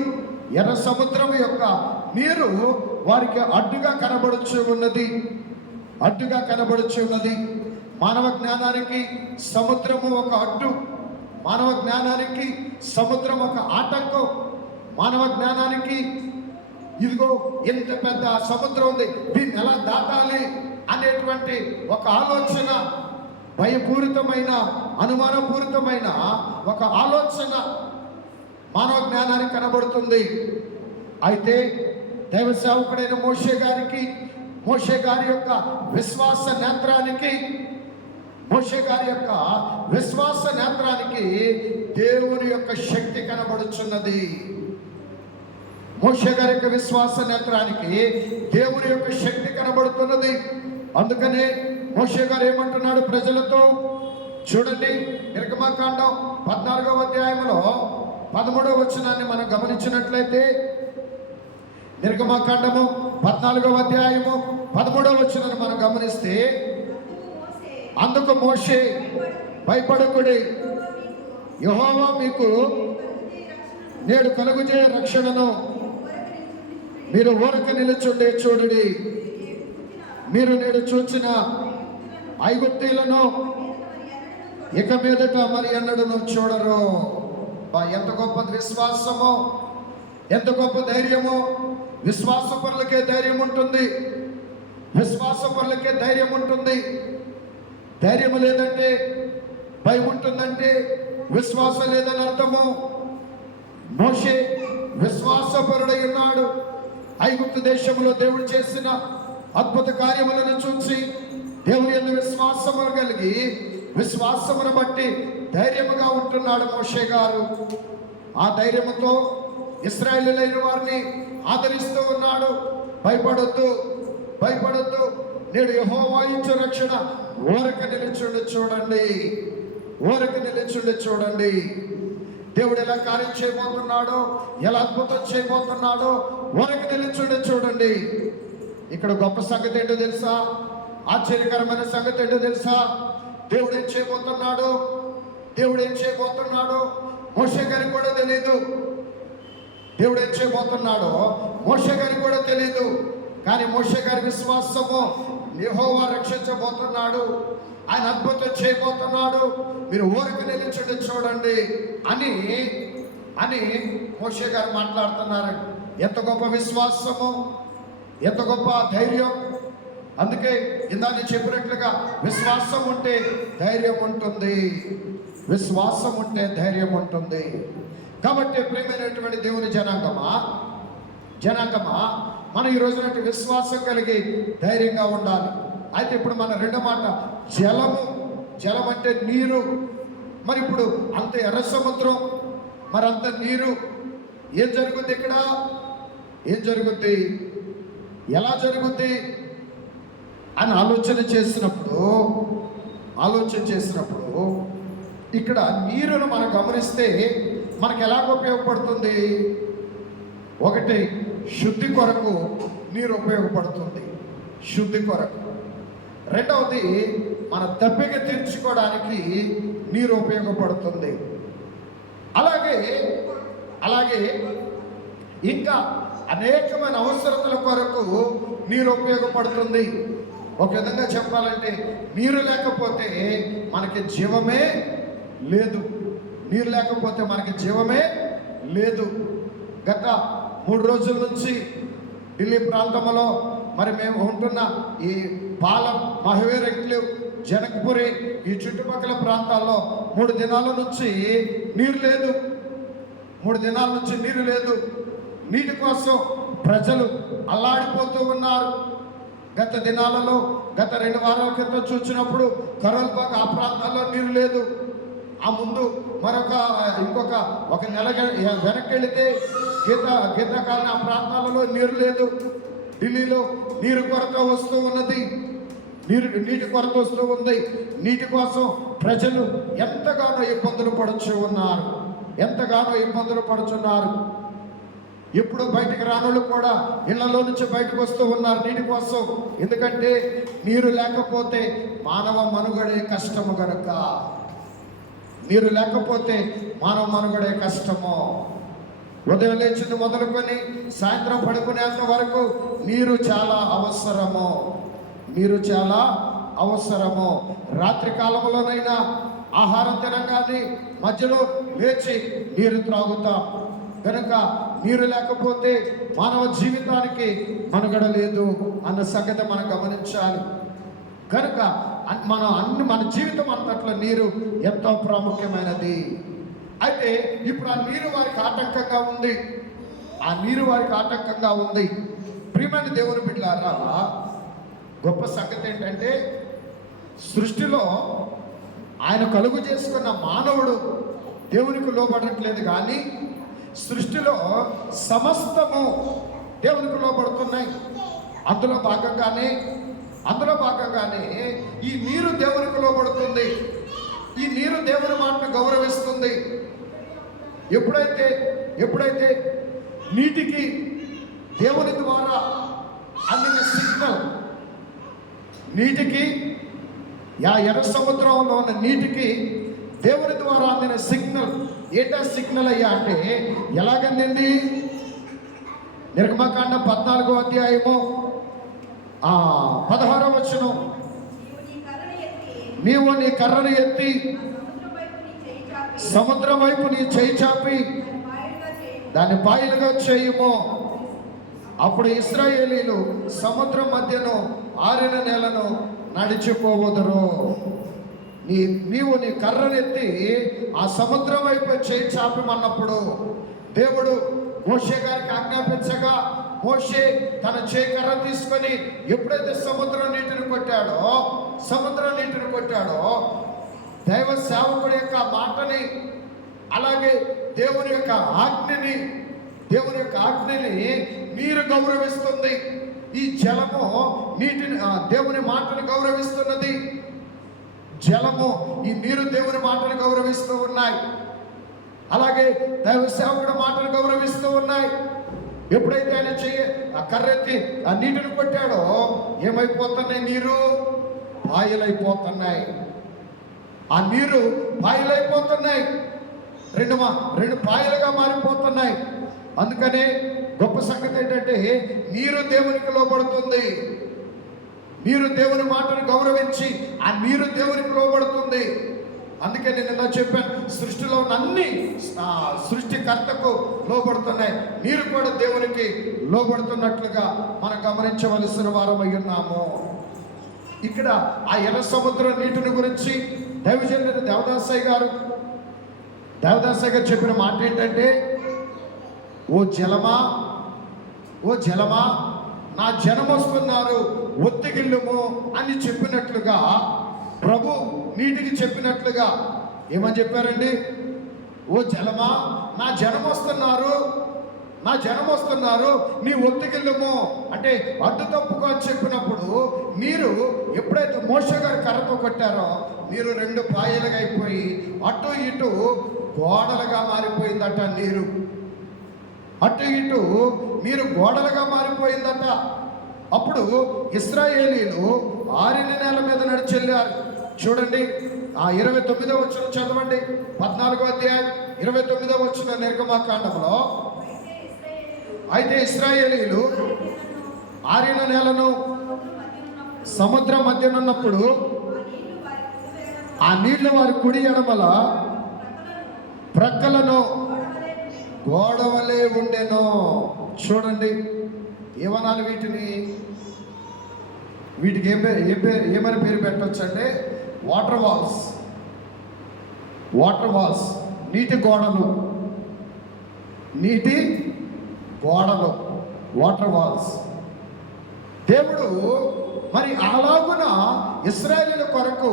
ఎర్ర సముద్రం యొక్క నీరు వారికి అడ్డుగా కనబడుచు ఉన్నది. మానవ జ్ఞానానికి సముద్రము ఒక అడ్డు, మానవ జ్ఞానానికి సముద్రం ఒక ఆటంకం. మానవ జ్ఞానానికి ఇదిగో ఎంత పెద్ద సముద్రం ఉంది, దీన్ని ఎలా దాటాలి అనేటువంటి ఒక ఆలోచన, భయపూరితమైన అనుమానపూరితమైన ఒక ఆలోచన మానవ జ్ఞానానికి కనబడుతుంది. అయితే దైవ సేవకుడైన మోషే గారి యొక్క విశ్వాస నేత్రానికి దేవుని యొక్క శక్తి కనబడుచున్నది. మోషే గారి యొక్క విశ్వాస నేత్రానికి దేవుని యొక్క శక్తి కనబడుతున్నది. అందుకనే మోషే గారు ఏమంటున్నాడు ప్రజలతో, చూడండి, నిర్గమకాండం 14వ అధ్యాయంలో 13వ వచనాన్ని మనం గమనించినట్లయితే, నిర్గమకాండము 14వ అధ్యాయము 13వ వచనాన్ని మనం గమనిస్తే, అందుకు మోషే, భయపడకుడి, యెహోవా మీకు నేడు కలుగుజేయ రక్షణను మీరు ఊరక నిలుచుండే చూడుడి. మీరు నేడు చూచిన ఐగుప్తీయులను ఇక మీదట మరి ఎన్నడను చూడరు. ఎంత గొప్ప విశ్వాసమో, ఎంత గొప్ప ధైర్యమో. విశ్వాసపరులకే ధైర్యం ఉంటుంది. ధైర్యం లేదంటే భయం ఉంటుందంటే విశ్వాసం లేదని అర్థము. మోషే విశ్వాసపరుడై ఉన్నాడు. ఐగుప్తు దేశంలో దేవుడు చేసిన అద్భుత కార్యములను చూసి దేవుని యందు విశ్వాసము కలిగి విశ్వాసమును బట్టి ధైర్యముగా ఉంటున్నాడు మోషే గారు. ఆ ధైర్యముతో ఇశ్రాయేలీయులైన వారిని ఆదరిస్తూ ఉన్నాడు. భయపడొద్దు, నేడు యెహోవా ఇచ్చు రక్షణ ఊరక నిలుచుండి చూడండి. దేవుడు ఎలా కార్యం చేయబోతున్నాడో, ఎలా అద్భుతం చేయబోతున్నాడో ఊరక నిలుచుండి చూడండి. ఇక్కడ గొప్ప సంగతి ఏంటో తెలుసా? ఆశ్చర్యకరమైన సంగతి ఏంటో తెలుసా? దేవుడు ఏం చేయబోతున్నాడో మోషే గారికి కూడా తెలియదు. దేవుడు ఏం చేయబోతున్నాడో మోషే గారికి కూడా తెలియదు. కానీ మోషే గారి విశ్వాసము యెహోవా రక్షించబోతున్నాడు, ఆయన అద్భుతం చేయబోతున్నాడు, మీరు ఊరికి నిలిచి చూడండి అని అని మోషే గారు మాట్లాడుతున్నారు. ఎంత గొప్ప విశ్వాసము, ఎంత గొప్ప ధైర్యం. అందుకే ఇందాక చెప్పినట్లుగా విశ్వాసం ఉంటే ధైర్యం ఉంటుంది, విశ్వాసం ఉంటే ధైర్యం ఉంటుంది. కాబట్టి ప్రియమైనటువంటి దేవుని జనాంగమా మనం ఈ రోజున విశ్వాసం కలిగి ధైర్యంగా ఉండాలి. అయితే ఇప్పుడు మన రెండో మాట జలం అంటే నీరు. మరి ఇప్పుడు అంత ఎర్ర సముద్రం, మరి అంత నీరు, ఏం జరుగుద్ది ఇక్కడ? ఏం జరుగుద్ది, ఎలా జరుగుద్ది అని ఆలోచన చేసినప్పుడు ఇక్కడ నీరును మనం గమనిస్తే మనకు ఎలాగ ఉపయోగపడుతుంది? ఒకటి, శుద్ధి కొరకు నీరు ఉపయోగపడుతుంది, శుద్ధి కొరకు. రెండవది, మన దప్పిక తీర్చుకోవడానికి నీరు ఉపయోగపడుతుంది. అలాగే ఇంకా అనేకమైన అవసరతల కొరకు నీరు ఉపయోగపడుతుంది. ఒక విధంగా చెప్పాలంటే నీరు లేకపోతే మనకి జీవమే లేదు, నీరు లేకపోతే మనకి జీవమే లేదు. గత 3 రోజుల నుంచి ఢిల్లీ ప్రాంతంలో మరి మేము ఉంటున్న ఈ పాలం, మహవేర్ ఎన్క్లేవ్, జనక్పురి ఈ చుట్టుపక్కల ప్రాంతాల్లో 3 దినాల నుంచి నీరు లేదు. 3 దినాల నుంచి నీరు లేదు. నీటి కోసం ప్రజలు అల్లాడిపోతూ ఉన్నారు. గత దినాలలో, గత 2 వారాల క్రితం చూసినప్పుడు కరోల్బాగ్ ఆ ప్రాంతాల్లో నీరు లేదు. ఆ ముందు ఒక నెల వెనక్కి వెళితే గీతా కాలనీ ఆ ప్రాంతాలలో నీరు లేదు. ఢిల్లీలో నీరు కొరత వస్తూ ఉన్నది, నీటి కొరత వస్తూ ఉంది. నీటి కోసం ప్రజలు ఎంతగానో ఇబ్బందులు పడుచున్నారు. ఎప్పుడు బయటికి రానోళ్ళు కూడా ఇళ్లలో నుంచి బయటకు వస్తూ ఉన్నారు నీటి కోసం. ఎందుకంటే నీరు లేకపోతే మానవ మనుగడే కష్టము కనుక. నీరు లేకపోతే మానవ మనుగడే కష్టము. ఉదయం లేచింది మొదలుకొని సాయంత్రం పడుకునేంత వరకు నీరు చాలా అవసరము. రాత్రి కాలంలోనైనా ఆహారం తినగానే మధ్యలో లేచి నీరు త్రాగుతాం కనుక నీరు లేకపోతే మానవ జీవితానికి మనుగడ లేదు అన్న సంగతి మనం గమనించాలి. కనుక మన జీవితం అంతట్లో నీరు ఎంతో ప్రాముఖ్యమైనది. అయితే ఇప్పుడు ఆ నీరు వారికి ఆటంకంగా ఉంది. ప్రియమైన దేవుని బిడ్డలారా, గొప్ప సంగతి ఏంటంటే సృష్టిలో ఆయన కలుగు చేసుకున్న మానవుడు దేవునికి లోబడట్లేదు, కానీ సృష్టిలో సమస్తము దేవునికి లోబడుతున్నాయి. అందులో భాగంగానే ఈ నీరు దేవునికి లోబడుతుంది. ఈ నీరు దేవుని మాటను గౌరవిస్తుంది. ఎప్పుడైతే నీటికి దేవుని ద్వారా అందిన సిగ్నల్, ఎర్ర సముద్రంలో ఉన్న నీటికి దేవుని ద్వారా అందిన సిగ్నల్ ఏంటా సిగ్నల్ అయ్యా అంటే ఎలాగందింది? నిర్గమకాండం 14వ అధ్యాయము 16వ వచనం, నీవు నీ కర్రను ఎత్తి సముద్రం వైపు నీ చేయి చాపి దాన్ని పాయలుగా చేయుము. అప్పుడు ఇశ్రాయేలీలు సముద్రం మధ్యను ఆరిన నేలను నడిచిపోవదురు. నీవు నీ కర్రనెత్తి ఆ సముద్రం వైపు చేయి చాపమన్నప్పుడు దేవుడు మోషే గారికి ఆజ్ఞాపించగా మోషే తన చేయి కర్ర తీసుకొని ఎప్పుడైతే సముద్రం నీటిని కొట్టాడో దైవ సేవకుడి యొక్క మాటని, అలాగే దేవుని యొక్క ఆజ్ఞని నీరు గౌరవిస్తుంది. ఈ జలము దేవుని మాటను గౌరవిస్తున్నది. జలము ఈ నీరు దేవుని మాటను గౌరవిస్తూ ఉన్నాయి. అలాగే దైవ సేవకుడి మాటను గౌరవిస్తూ ఉన్నాయి. ఎప్పుడైతే ఆయన ఆ కర్రెత్తి ఆ నీటిని కొట్టాడో ఏమైపోతున్నాయి? నీరు పాయలైపోతున్నాయి. ఆ నీరు పాయలైపోతున్నాయి, రెండు పాయలుగా మారిపోతున్నాయి. అందుకనే గొప్ప సంగతి ఏంటంటే నీరు దేవునికి లోబడుతుంది. నీరు దేవుని మాటను గౌరవించి ఆ నీరు దేవునికి లోబడుతుంది. అందుకే నేను ఇలా చెప్పాను, సృష్టిలో ఉన్న అన్ని సృష్టికర్తకు లోబడుతున్నాయి. నీరు కూడా దేవునికి లోబడుతున్నట్లుగా మనం గమనించవలసిన వారమై ఉన్నాము. ఇక్కడ ఆ ఎర్ర సముద్రం నీటిని గురించి దైవజనుడు దేవదాసయ్య గారు చెప్పిన మాట ఏంటంటే, ఓ జలమా నా జనం వస్తున్నారు, ఒత్తిగిల్లుము అని చెప్పినట్లుగా ప్రభు నీటికి చెప్పినట్లుగా ఏమని చెప్పారండి? ఓ జలమా నా జనం వస్తున్నారు, నీ ఒత్తిగిల్లుము అంటే అడ్డు తప్పుగా చెప్పినప్పుడు నీరు ఎప్పుడైతే మోషే గారు కర్రతో కొట్టారో నీరు 2 పాయలుగా అయిపోయి అటు ఇటు గోడలుగా మారిపోయిందట. అటు ఇటు నీరు గోడలుగా మారిపోయిందట. అప్పుడు ఇశ్రాయేలీలు ఆరిన నేల మీద నడిచెళ్ళారు. చూడండి, ఆ 29వ వచనం చదవండి. 14వ అధ్యాయం 29వ వచనం నిర్గమకాండంలో, అయితే ఇశ్రాయేలీలు ఆరిన నేలను సముద్రం మధ్యనున్నప్పుడు ఆ నీళ్లు వారి కుడి ఎడమల ప్రక్కలను గోడవలే ఉండెను. చూడండి, ఏమనాలి వీటికి ఏమని పేరు పెట్టవచ్చు అంటే వాటర్ వాల్స్, నీటి గోడలు, వాటర్ వాల్స్. దేవుడు మరి అలాగున ఇశ్రాయేలీయుల కొరకు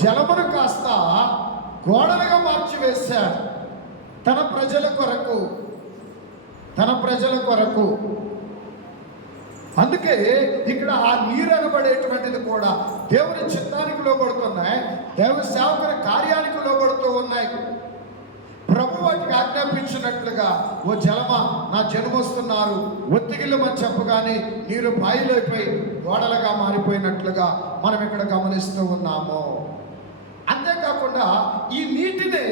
జలమును కాస్త గోడలుగా మార్చివేశాడు తన ప్రజల కొరకు. అందుకే ఇక్కడ ఆ నీరు అనబడేటువంటిది కూడా దేవుని చిత్తానికి లోబడుతున్నాయి, దేవుని సేవకుని కార్యానికి లోబడుతూ ఉన్నాయి. ప్రభు వాటికి ఆజ్ఞాపించినట్లుగా, ఓ జలమా నా జనం వస్తున్నారు, ఒత్తిగిల్లమని చెప్పగానే నీరు బాయిలైపోయి గోడలుగా మారిపోయినట్లుగా మనం ఇక్కడ గమనిస్తూ ఉన్నాము. అంతేకాకుండా ఈ నీటిని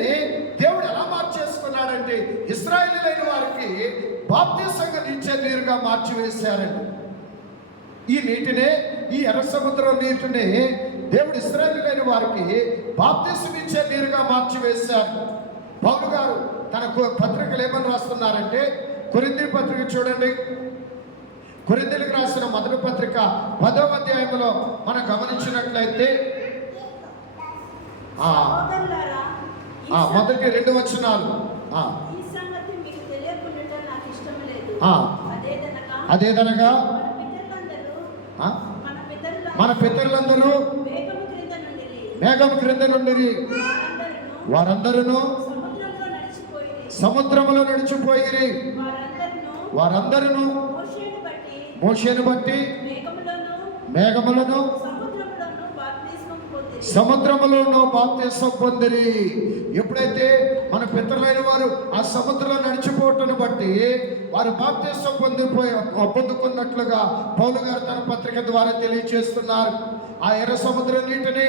దేవుడు ఎలా మార్చేసుకున్నాడంటే ఇశ్రాయేలీయులైన వారికి బాప్తిసంగా ఇచ్చే నీరుగా మార్చివేశారండి. ఈ నీటినే, ఈ ఎర్ర సముద్రం నీటిని దేవుడు ఇశ్రాయేలీయులైన వారికి బాప్తిసం ఇచ్చే నీరుగా మార్చివేశారు. పౌలు గారు తన పత్రికలు ఏమని రాస్తున్నారంటే, కొరింథీ పత్రిక చూడండి, కొరింథీలకు రాసిన మొదటి పత్రిక 10వ అధ్యాయంలో మనం గమనించినట్లయితే మొదటి 2 వచనాలు, అదేదనగా మన పితరులందరూ మేఘం క్రింద నుండి వారందరూ సముద్రములో నడిచిపోయిరి. వారందరూ మోషేను బట్టి మేఘములను సముద్రములోనూ బాప్తిసం పొందిరి. ఎప్పుడైతే మన పితరులైన వారు ఆ సముద్రంలో నడిచిపోవటం బట్టి వారు బాప్తిసం పొందుకున్నట్లుగా పౌలు గారు తన పత్రిక ద్వారా తెలియజేస్తున్నారు. ఆ ఎర్ర సముద్ర నీటిని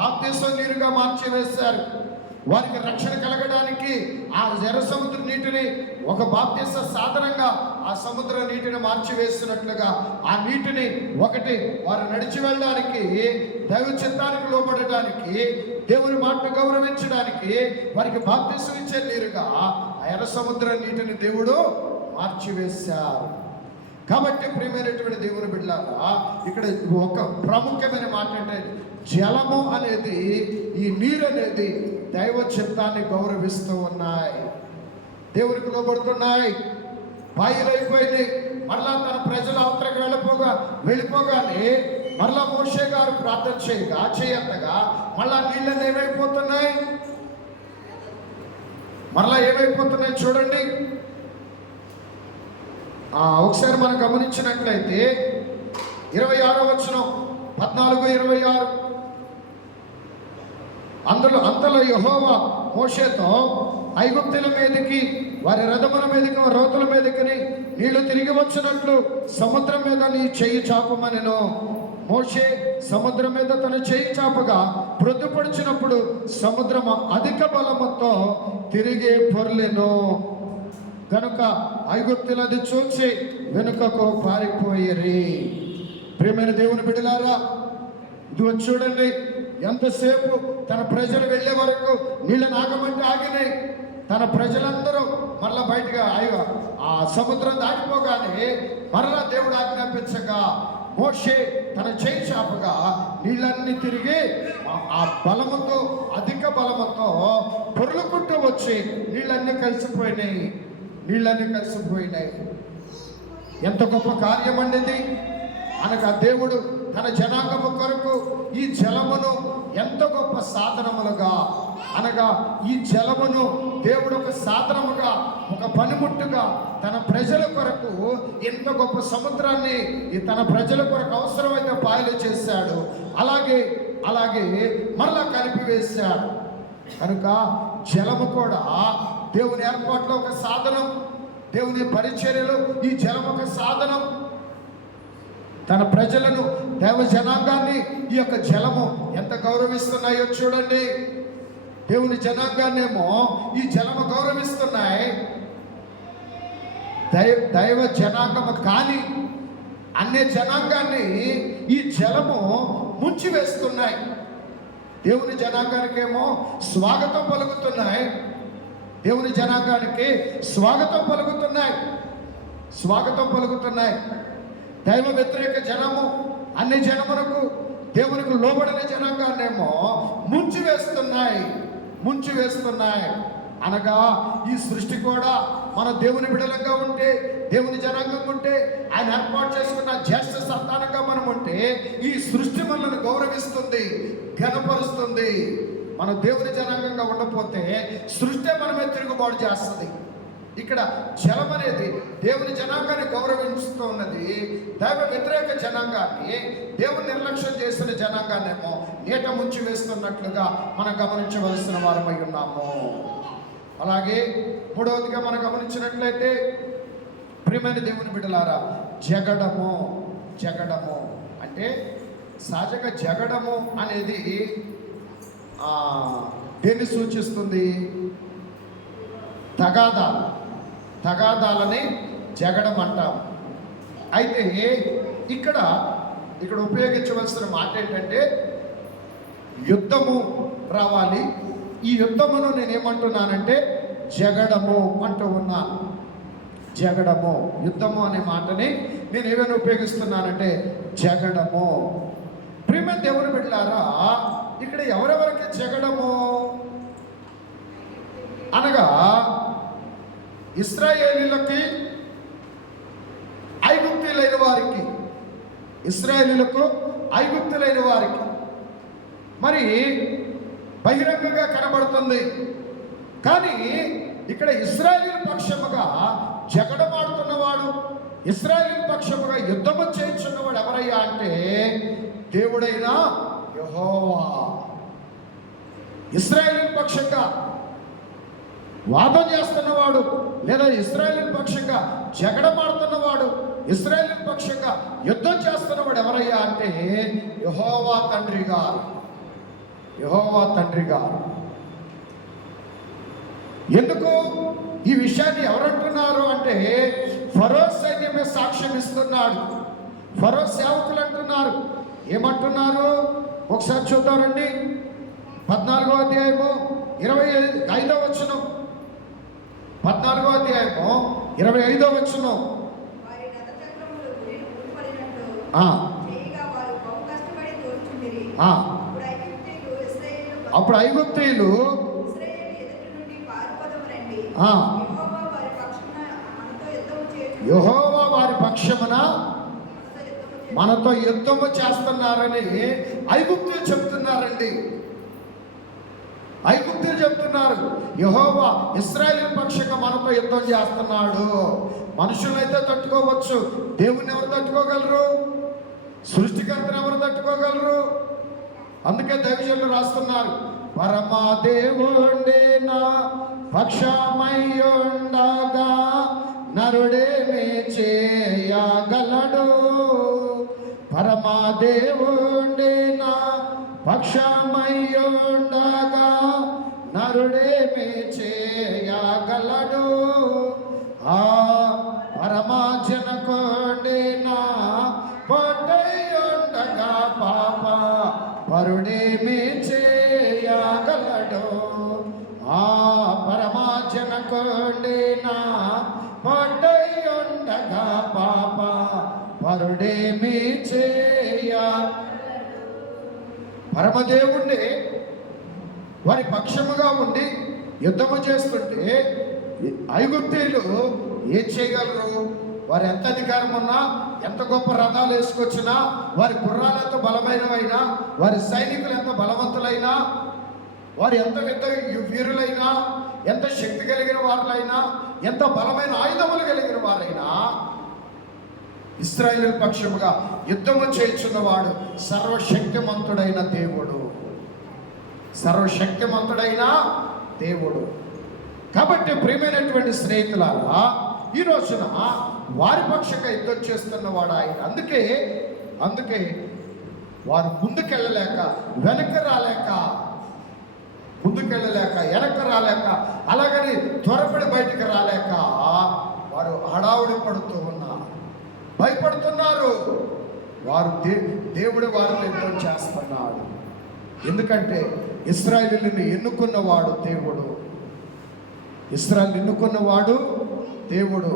బాప్తిసం నీరుగా మార్చివేశారు. వారికి రక్షణ కలగడానికి ఆ ఎర్ర సముద్ర నీటిని ఒక బాప్తిస సాధనంగా ఆ సముద్ర నీటిని మార్చివేసినట్లుగా ఆ నీటిని ఒకటి వారు నడిచి వెళ్ళడానికి, దైవ చిత్తానికి లోబడడానికి, దేవుని మాటను గౌరవించడానికి వారికి బాప్తిసం ఇచ్చే నీరుగా ఆ ఎర్ర సముద్ర నీటిని దేవుడు మార్చివేశారు. కాబట్టి ప్రియమైనటువంటి దేవుని బిడ్డలారా, ఇక్కడ ఒక ప్రాముఖ్యమైన మాట అంటే జలము అనేది, ఈ నీరు అనేది దైవ చిత్తాన్ని గౌరవిస్తూ ఉన్నాయి, దేవునికి లోబడుతున్నాయి. బాయిలైపోయినాయి. మరలా తన ప్రజలు అవతలకు వెళ్ళిపోగానే మరలా మోషే గారు ప్రార్థన చేయగా మళ్ళా నీళ్ళని ఏమైపోతున్నాయి చూడండి. ఒకసారి మనం గమనించినట్లయితే 26వ వచనం 14-26, అంతలో యెహోవా మోషేతో ఐగుప్తుల మీదకి, వారి రథముల మీదకి, రోతుల మీదకి నీళ్లు తిరిగి వచ్చినట్లు సముద్రం మీద నీ చెయ్యి చాపమనెను. మోషే సముద్రం మీద తన చెయ్యి చాపగా ప్రొద్దుపడిచినప్పుడు సముద్రం అధిక బలముతో తిరిగి పొర్లెను. కనుక ఐగుప్తులు అది చూసి వెనుకకు పారిపోయిరి. ప్రియమైన దేవుని బిడ్డలారా, ఇదిగో చూడండి, ఎంతసేపు తన ప్రజలు వెళ్ళే వరకు నీళ్ళని ఆగమంటే ఆగినాయి. తన ప్రజలందరూ మరలా బయటగా ఆ సముద్రం దాటిపోగానే మరలా దేవుడు ఆజ్ఞాపించగా మోషే తన చేయి చాపగా నీళ్ళన్నీ తిరిగి ఆ బలముతో, అధిక బలముతో పొర్లుకుంటూ వచ్చి నీళ్ళన్నీ కలిసిపోయినాయి. ఎంత గొప్ప కార్యం అండి అనగా దేవుడు తన జనాంగము కొరకు ఈ జలమును ఎంత గొప్ప సాధనములుగా, అనగా ఈ జలమును దేవుడు ఒక సాధనముగా, ఒక పనిముట్టుగా తన ప్రజల కొరకు ఎంత గొప్ప సముద్రాన్ని తన ప్రజల కొరకు అవసరమైతే పాయలు చేశాడు. అలాగే మరలా కలిపివేశాడు. కనుక జలము కూడా దేవుని ఏర్పాట్లో ఒక సాధనం, దేవుని పరిచర్యలో ఈ జలం ఒక సాధనం. తన ప్రజలను, దైవ జనాంగాన్ని ఈ యొక్క జలము ఎంత గౌరవిస్తున్నాయో చూడండి. దేవుని జనాంగాన్నేమో ఈ జలము గౌరవిస్తున్నాయి. దైవ జనాంగము కానీ అన్య జనాంగాన్ని ఈ జలము ముంచి వేస్తున్నాయి. దేవుని జనాంగానికేమో స్వాగతం పలుకుతున్నాయి. దేవుని జనాంగానికి స్వాగతం పలుకుతున్నాయి. దైవ వ్యతిరేక జనము అన్ని జనములకు, దేవునికి లోబడిన జనాంగాన్నేమో ముంచి వేస్తున్నాయి. అనగా ఈ సృష్టి కూడా మన దేవుని బిడలంగా ఉంటే, దేవుని జనాంగం ఉంటే, ఆయన ఏర్పాటు చేసుకున్న జ్యేష్ఠ సంతానంగా మనం ఉంటే ఈ సృష్టి మనల్ని గౌరవిస్తుంది, ఘనపరుస్తుంది. మన దేవుని జనాంగంగా ఉండకపోతే సృష్టి మనమే తిరుగుబాటు చేస్తుంది. ఇక్కడ జలం అనేది దేవుని జనాంగాన్ని గౌరవిస్తూ ఉన్నది. దైవ వ్యతిరేక జనాంగాన్ని, దేవుని నిర్లక్ష్యం చేసిన జనాంగాన్నేమో నీట ముంచి వేస్తున్నట్లుగా మనం గమనించవలసిన వారమై ఉన్నాము. అలాగే మూడవదిగా మనం గమనించినట్లయితే ప్రియమైన దేవుని బిడ్డలారా, జగడము అంటే సహజంగా జగడము అనేది దేన్ని సూచిస్తుంది? తగాదాలని జగడం అంటాం. అయితే ఇక్కడ ఉపయోగించవలసిన మాట ఏంటంటే యుద్ధము రావాలి. ఈ యుద్ధమును నేనేమంటున్నానంటే జగడము అంటూ ఉన్నాను. యుద్ధము అనే మాటని నేను ఏమైనా ఉపయోగిస్తున్నానంటే జగడము. ప్రియమైన దేవుని బిడ్డలారా, ఇక్కడ ఎవరెవరికి జగడము అనగా ఇశ్రాయేలీలకి, ఐగుప్తీయులైన వారికి. మరి బహిరంగంగా కనబడుతుంది. కానీ ఇక్కడ ఇశ్రాయేలు పక్షముగా జగడమాడుతున్నవాడు, ఇశ్రాయేలు పక్షముగా యుద్ధము చేయించున్నవాడు ఎవరయ్యా అంటే దేవుడైన యెహోవా. ఇశ్రాయేలు పక్షంగా వాదం చేస్తున్నవాడు, లేదా ఇశ్రాయేలు పక్షంగా జగడమాడుతున్నవాడు, ఇశ్రాయేలు పక్షంగా యుద్ధం చేస్తున్నవాడు ఎవరయ్యా అంటే యెహోవా తండ్రి గారు. ఎందుకు ఈ విషయాన్ని ఎవరంటున్నారు అంటే ఫరో సైన్యమే సాక్ష్యం ఇస్తున్నాడు. ఫరో సేవకులు అంటున్నారు. ఏమంటున్నారు ఒకసారి చూద్దామండి. 14వ అధ్యాయము 25వ వచనం. 14వ అధ్యాయము 25వ వచనం. అప్పుడు ఐగుప్తీయులు యెహోవా వారి పక్షమున మనతో యుద్ధము చేస్తున్నారని ఐగుప్తీయులు చెప్తున్నారండి. యెహోవా ఇశ్రాయేలు పక్షంగా మనతో యుద్ధం చేస్తున్నాడు. మనుషులైతే తట్టుకోవచ్చు, దేవుని ఎవరు తట్టుకోగలరు? సృష్టికర్తను ఎవరు తట్టుకోగలరు? అందుకే దైవజనులు రాస్తున్నారు, పరమా దేవుండే నా పక్షమయ్యుండగా నరుడేమి చేయగలడు? పరమా దేవుండే నా పక్షమయ్యుండగా నరుడేమి చేయగలడు? పరమా జనకుండే నా కోటయ్యుండగా పరుడేమి చేయగలడు. ఆ పరమాజనకుండిన పడ్డయుండగా పాప పరుడేమి చేయ. పరమదేవుణ్ణి వారి పక్షముగా ఉండి యుద్ధము చేస్తుంటే ఐగుప్తీయులు ఏం చేయగలరు? వారు ఎంత అధికారం ఉన్నా, ఎంత గొప్ప రథాలు వేసుకొచ్చినా, వారి గుర్రాలు ఎంత బలమైనవైనా, వారి సైనికులు ఎంత బలవంతులైనా, వారు ఎంత పెద్ద వీరులైనా, ఎంత శక్తి కలిగిన వారులైనా, ఎంత బలమైన ఆయుధములు కలిగిన వారైనా, ఇశ్రాయేలు పక్షముగా యుద్ధము చేయుచున్నవాడు సర్వశక్తిమంతుడైన దేవుడు. సర్వశక్తిమంతుడైన దేవుడు. కాబట్టి ప్రియమైనటువంటి స్నేహితులారా, ఈ రోజున వారి పక్షంగా యుద్ధం చేస్తున్నవాడు ఆయన. అందుకే వారు ముందుకెళ్ళలేక, వెనక్కి రాలేక, వెనక్కి రాలేక, అలాగని త్వరపడి బయటికి రాలేక వారు హడావుడి పడుతూ ఉన్నారు, భయపడుతున్నారు. వారు దేవుడు వారితో యుద్ధం చేస్తున్నాడు. ఎందుకంటే ఇశ్రాయేలుని ఎన్నుకున్నవాడు దేవుడు. ఇశ్రాయేలు ఎన్నుకున్నవాడు దేవుడు,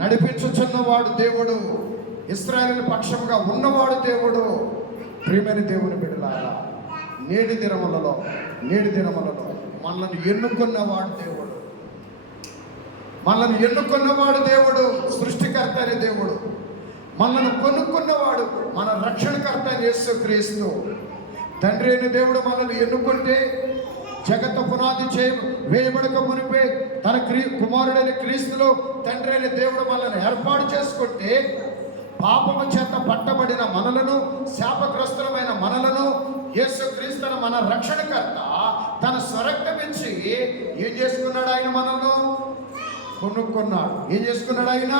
నడిపించుచున్నవాడు దేవుడు, ఇశ్రాయేలు పక్షంగా ఉన్నవాడు దేవుడు. ప్రియమైన దేవుని బిడ్డలారా, నేటి దినములలో మనల్ని ఎన్నుకున్నవాడు దేవుడు. మనల్ని ఎన్నుకున్నవాడు దేవుడు, సృష్టికర్త అనే దేవుడు. మనల్ని కొనుక్కున్నవాడు మన రక్షణకర్త యేసుక్రీస్తు. తండ్రి అయిన దేవుడు మనల్ని ఎన్నుకుంటే, జగత్తు పునాది వేయబడక మునిపే తన కుమారుడైన క్రీస్తులో తండ్రి అయిన దేవుడు మనల్ని ఏర్పాటు చేసుకుంటే, పాపము చేత పట్టబడిన మనలను, శాపగ్రస్తులమైన మనలను యేసుక్రీస్తును మన రక్షణకర్త తన స్వరక్తమిచ్చి ఏం చేసుకున్నాడు? ఆయన మనల్ని కొనుక్కున్నాడు. ఏం చేసుకున్నాడు? ఆయన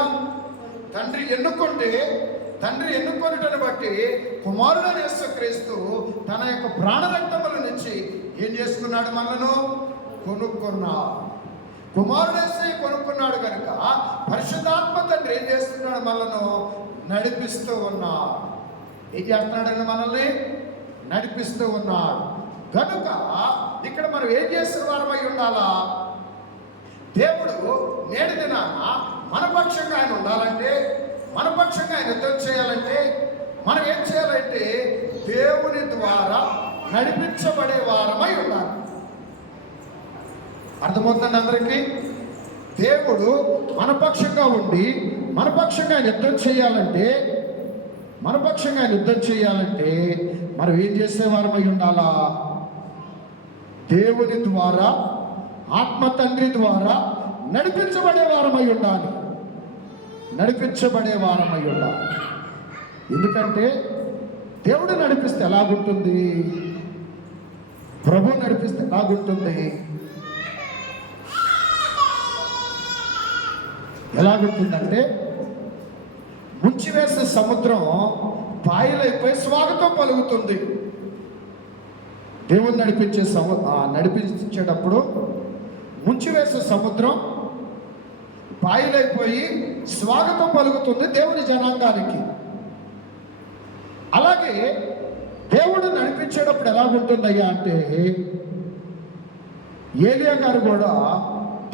తండ్రి ఎన్నుకుంటే, తండ్రి ఎన్నుకొనుటను బట్టి కుమారుడైన యేసుక్రీస్తు తన యొక్క ప్రాణరక్తముల నుంచి ఏం చేసుకున్నాడు? మనను కొనుక్కున్నాడు. కుమారుడేసి కొనుక్కున్నాడు కనుక పరిశుద్ధాత్మ తండ్రి ఏం చేస్తున్నాడు? మనను నడిపిస్తూ ఉన్నాడు. ఏం చేస్తున్నాడండి? మనల్ని నడిపిస్తూ ఉన్నాడు. కనుక ఇక్కడ మనం ఏం చేస్తున్న వారమై ఉండాలా? దేవుడు నేటి దినాన మన పక్షంగా ఆయన ఉండాలంటే, మన పక్షంగా ఆయన యుద్ధం చేయాలంటే మనం ఏం చేయాలంటే దేవుని ద్వారా నడిపించబడే వారమై ఉండాలి. అర్థమవుతుంది అందరికీ? దేవుడు మన పక్షంగా ఉండి మన పక్షంగా ఆయన యుద్ధం చేయాలంటే, మనం ఏం చేసేవారమై ఉండాలా? దేవుని ద్వారా, ఆత్మ తండ్రి ద్వారా నడిపించబడే వారమై ఉండాలి. ఎందుకంటే దేవుడు నడిపిస్తే ఎలాగుంటుంది? ప్రభు నడిపిస్తే ఎలాగుంటుందంటే, ముంచివేసే సముద్రం పాయలైపోయి స్వాగతం పలుకుతుంది. దేవుడు నడిపించేటప్పుడు ముంచివేసే సముద్రం పాయలైపోయి స్వాగతం పలుకుతుంది దేవుని జనాంగానికి. అలాగే దేవుడు నడిపించేటప్పుడు ఎలాగుంటుందయ్యా అంటే, ఏలియా గారు కూడా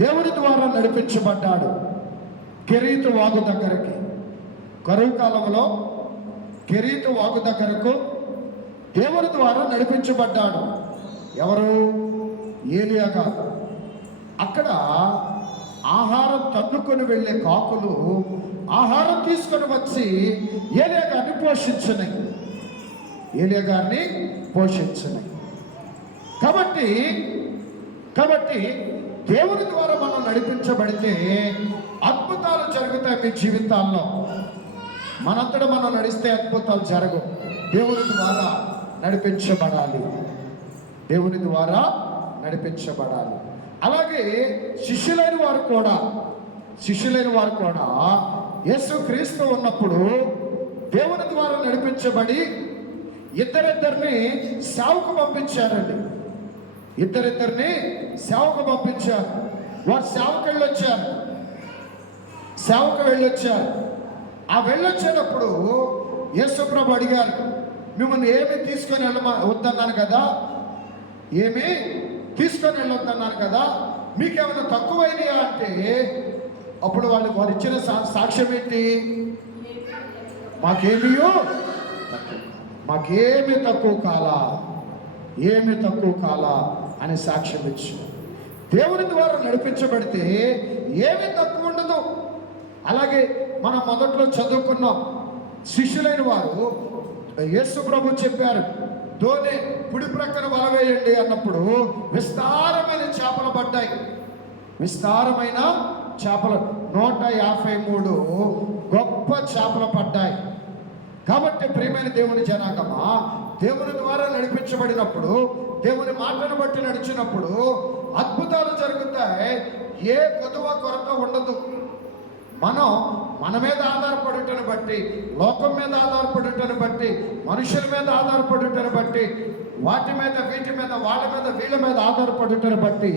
దేవుని ద్వారా నడిపించబడ్డాడు. కెరీతు వాగు దగ్గరికి, కరువు కాలంలో కెరీతు వాగు దగ్గరకు దేవుని ద్వారా నడిపించబడ్డాడు. ఎవరు? ఏలియా గారు. అక్కడ ఆహారం తన్నుకొని వెళ్ళే కాకులు ఆహారం తీసుకొని వచ్చి ఏలియా గారిని పోషించినాయి. కాబట్టి దేవుని ద్వారా మనం నడిపించబడితే అద్భుతాలు జరుగుతాయి మీ జీవితాల్లో. మనంతటా మనం నడిస్తే అద్భుతాలు జరగవు. దేవుని ద్వారా నడిపించబడాలి. అలాగే శిష్యులైన వారు కూడా యేసుక్రీస్తు ఉన్నప్పుడు దేవుని ద్వారా నడిపించబడి ఇద్దరిద్దరిని సేవకు పంపించారండి. వారు సేవకు వెళ్ళొచ్చారు. ఆ వెళ్ళొచ్చేటప్పుడు యేసు ప్రభు అడిగారు, మిమ్మల్ని ఏమి తీసుకొని వద్దన్నాను కదా, ఏమి తీసుకొని వెళ్ళొద్దన్నాను కదా, మీకేమైనా తక్కువైనయా అంటే అప్పుడు వారు ఇచ్చిన సాక్ష్యం ఏంటి? మాకేమీ తక్కువ కాలా, ఏమి తక్కువ కాలా అని సాక్ష్యం ఇచ్చు. దేవుని ద్వారా నడిపించబడితే ఏమీ తక్కువ ఉండదు. అలాగే మనం మొదట్లో చదువుకున్నాం, శిష్యులైన వారు యేసు ప్రభు చెప్పారు, ధోని కుడి ప్రక్కన వల వేయండి అన్నప్పుడు విస్తారమైన చేపలు పడ్డాయి. విస్తారమైన చేపలు 153 గొప్ప చేపలు పడ్డాయి. కాబట్టి ప్రియమైన దేవుని జనాంగమా, దేవుని ద్వారా నడిపించబడినప్పుడు, దేవుని మాటను బట్టి నడిచినప్పుడు అద్భుతాలు జరుగుతాయి. ఏ కొదువ కొరత ఉండదు. మన మీద ఆధారపడుటను బట్టి, లోకం మీద ఆధారపడుటను బట్టి, మనుషుల మీద ఆధారపడుటను బట్టి, వాటి మీద వీటి మీద వాళ్ళ మీద వీళ్ళ మీద ఆధారపడుటను బట్టి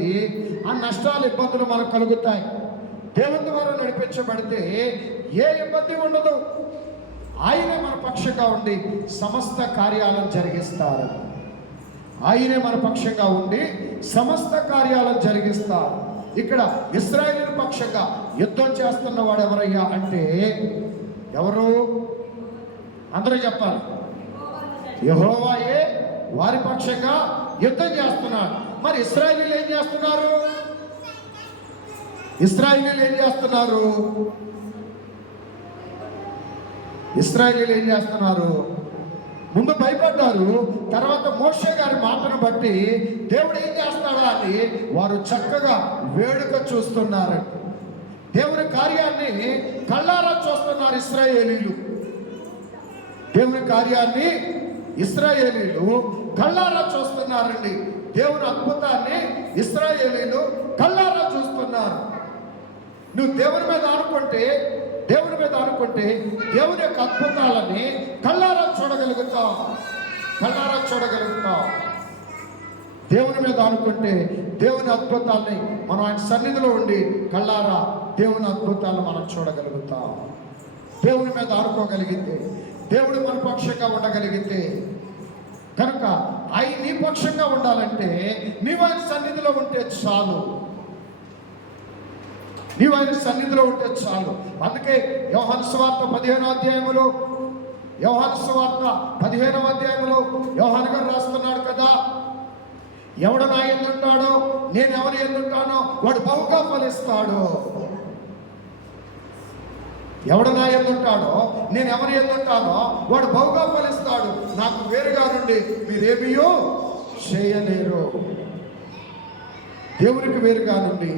ఆ నష్టాలు ఇబ్బందులు మనకు కలుగుతాయి. దేవుని ద్వారా నడిపించబడితే ఏ ఇబ్బంది ఉండదు. ఆయనే మన పక్షంగా ఉండి సమస్త కార్యాలను జరిగిస్తారు. ఆయనే మన పక్షంగా ఉండి సమస్త కార్యాలను జరిగిస్తారు. ఇక్కడ ఇశ్రాయేలు పక్షంగా యుద్ధం చేస్తున్న వాడు ఎవరయ్యా అంటే ఎవరు? అందరూ చెప్పాలి. యెహోవాయే వారి పక్షంగా యుద్ధం చేస్తున్నాడు. మరి ఇశ్రాయేలీలు ఏం చేస్తున్నారు? ఇశ్రాయేలీలు ఏం చేస్తున్నారు? ముందు భయపడ్డారు. తర్వాత మోషే గారి మాటను బట్టి దేవుడు ఏం చేస్తాడా అని వారు చక్కగా వేడుక చూస్తున్నారు. దేవుని కార్యాన్ని కళ్ళారా చూస్తున్నారు ఇశ్రాయేలీలు. దేవుని కార్యాన్ని ఇశ్రాయేలీలు కళ్ళారా చూస్తున్నారండి. దేవుని అద్భుతాన్ని ఇశ్రాయేలీలు కళ్ళారా చూస్తున్నారు. నువ్వు దేవుని మీద ఆనుకుంటే దేవుని యొక్క అద్భుతాలని కళ్ళారా చూడగలుగుతావు. దేవుని మీద ఆనుకుంటే దేవుని అద్భుతాల్ని మనం ఆయన సన్నిధిలో ఉండి కళ్ళారా దేవుని అద్భుతాలను మనం చూడగలుగుతాం. దేవుని మీద ఆనుకోగలిగితే, దేవుడు మన పక్షంగా ఉండగలిగితే, కనుక ఆయన నీ పక్షంగా ఉండాలంటే నీవు ఆయన సన్నిధిలో ఉంటే చాలు. అందుకే యోహాను సువార్త 15వ అధ్యాయంలో యోహాను గారు రాస్తున్నాడు కదా, ఎవడు నా యందుంటాడో నేను ఎవరి యందుంటానో వాడు బహుగా ఫలిస్తాడు. ఎవడు నా యందుంటాడో నేను ఎవరి యందుంటానో వాడు బహుగా ఫలిస్తాడు. నాకు వేరుగా నుండి మీరేమీయో చేయలేరు. దేవునికి వేరుగా నుండి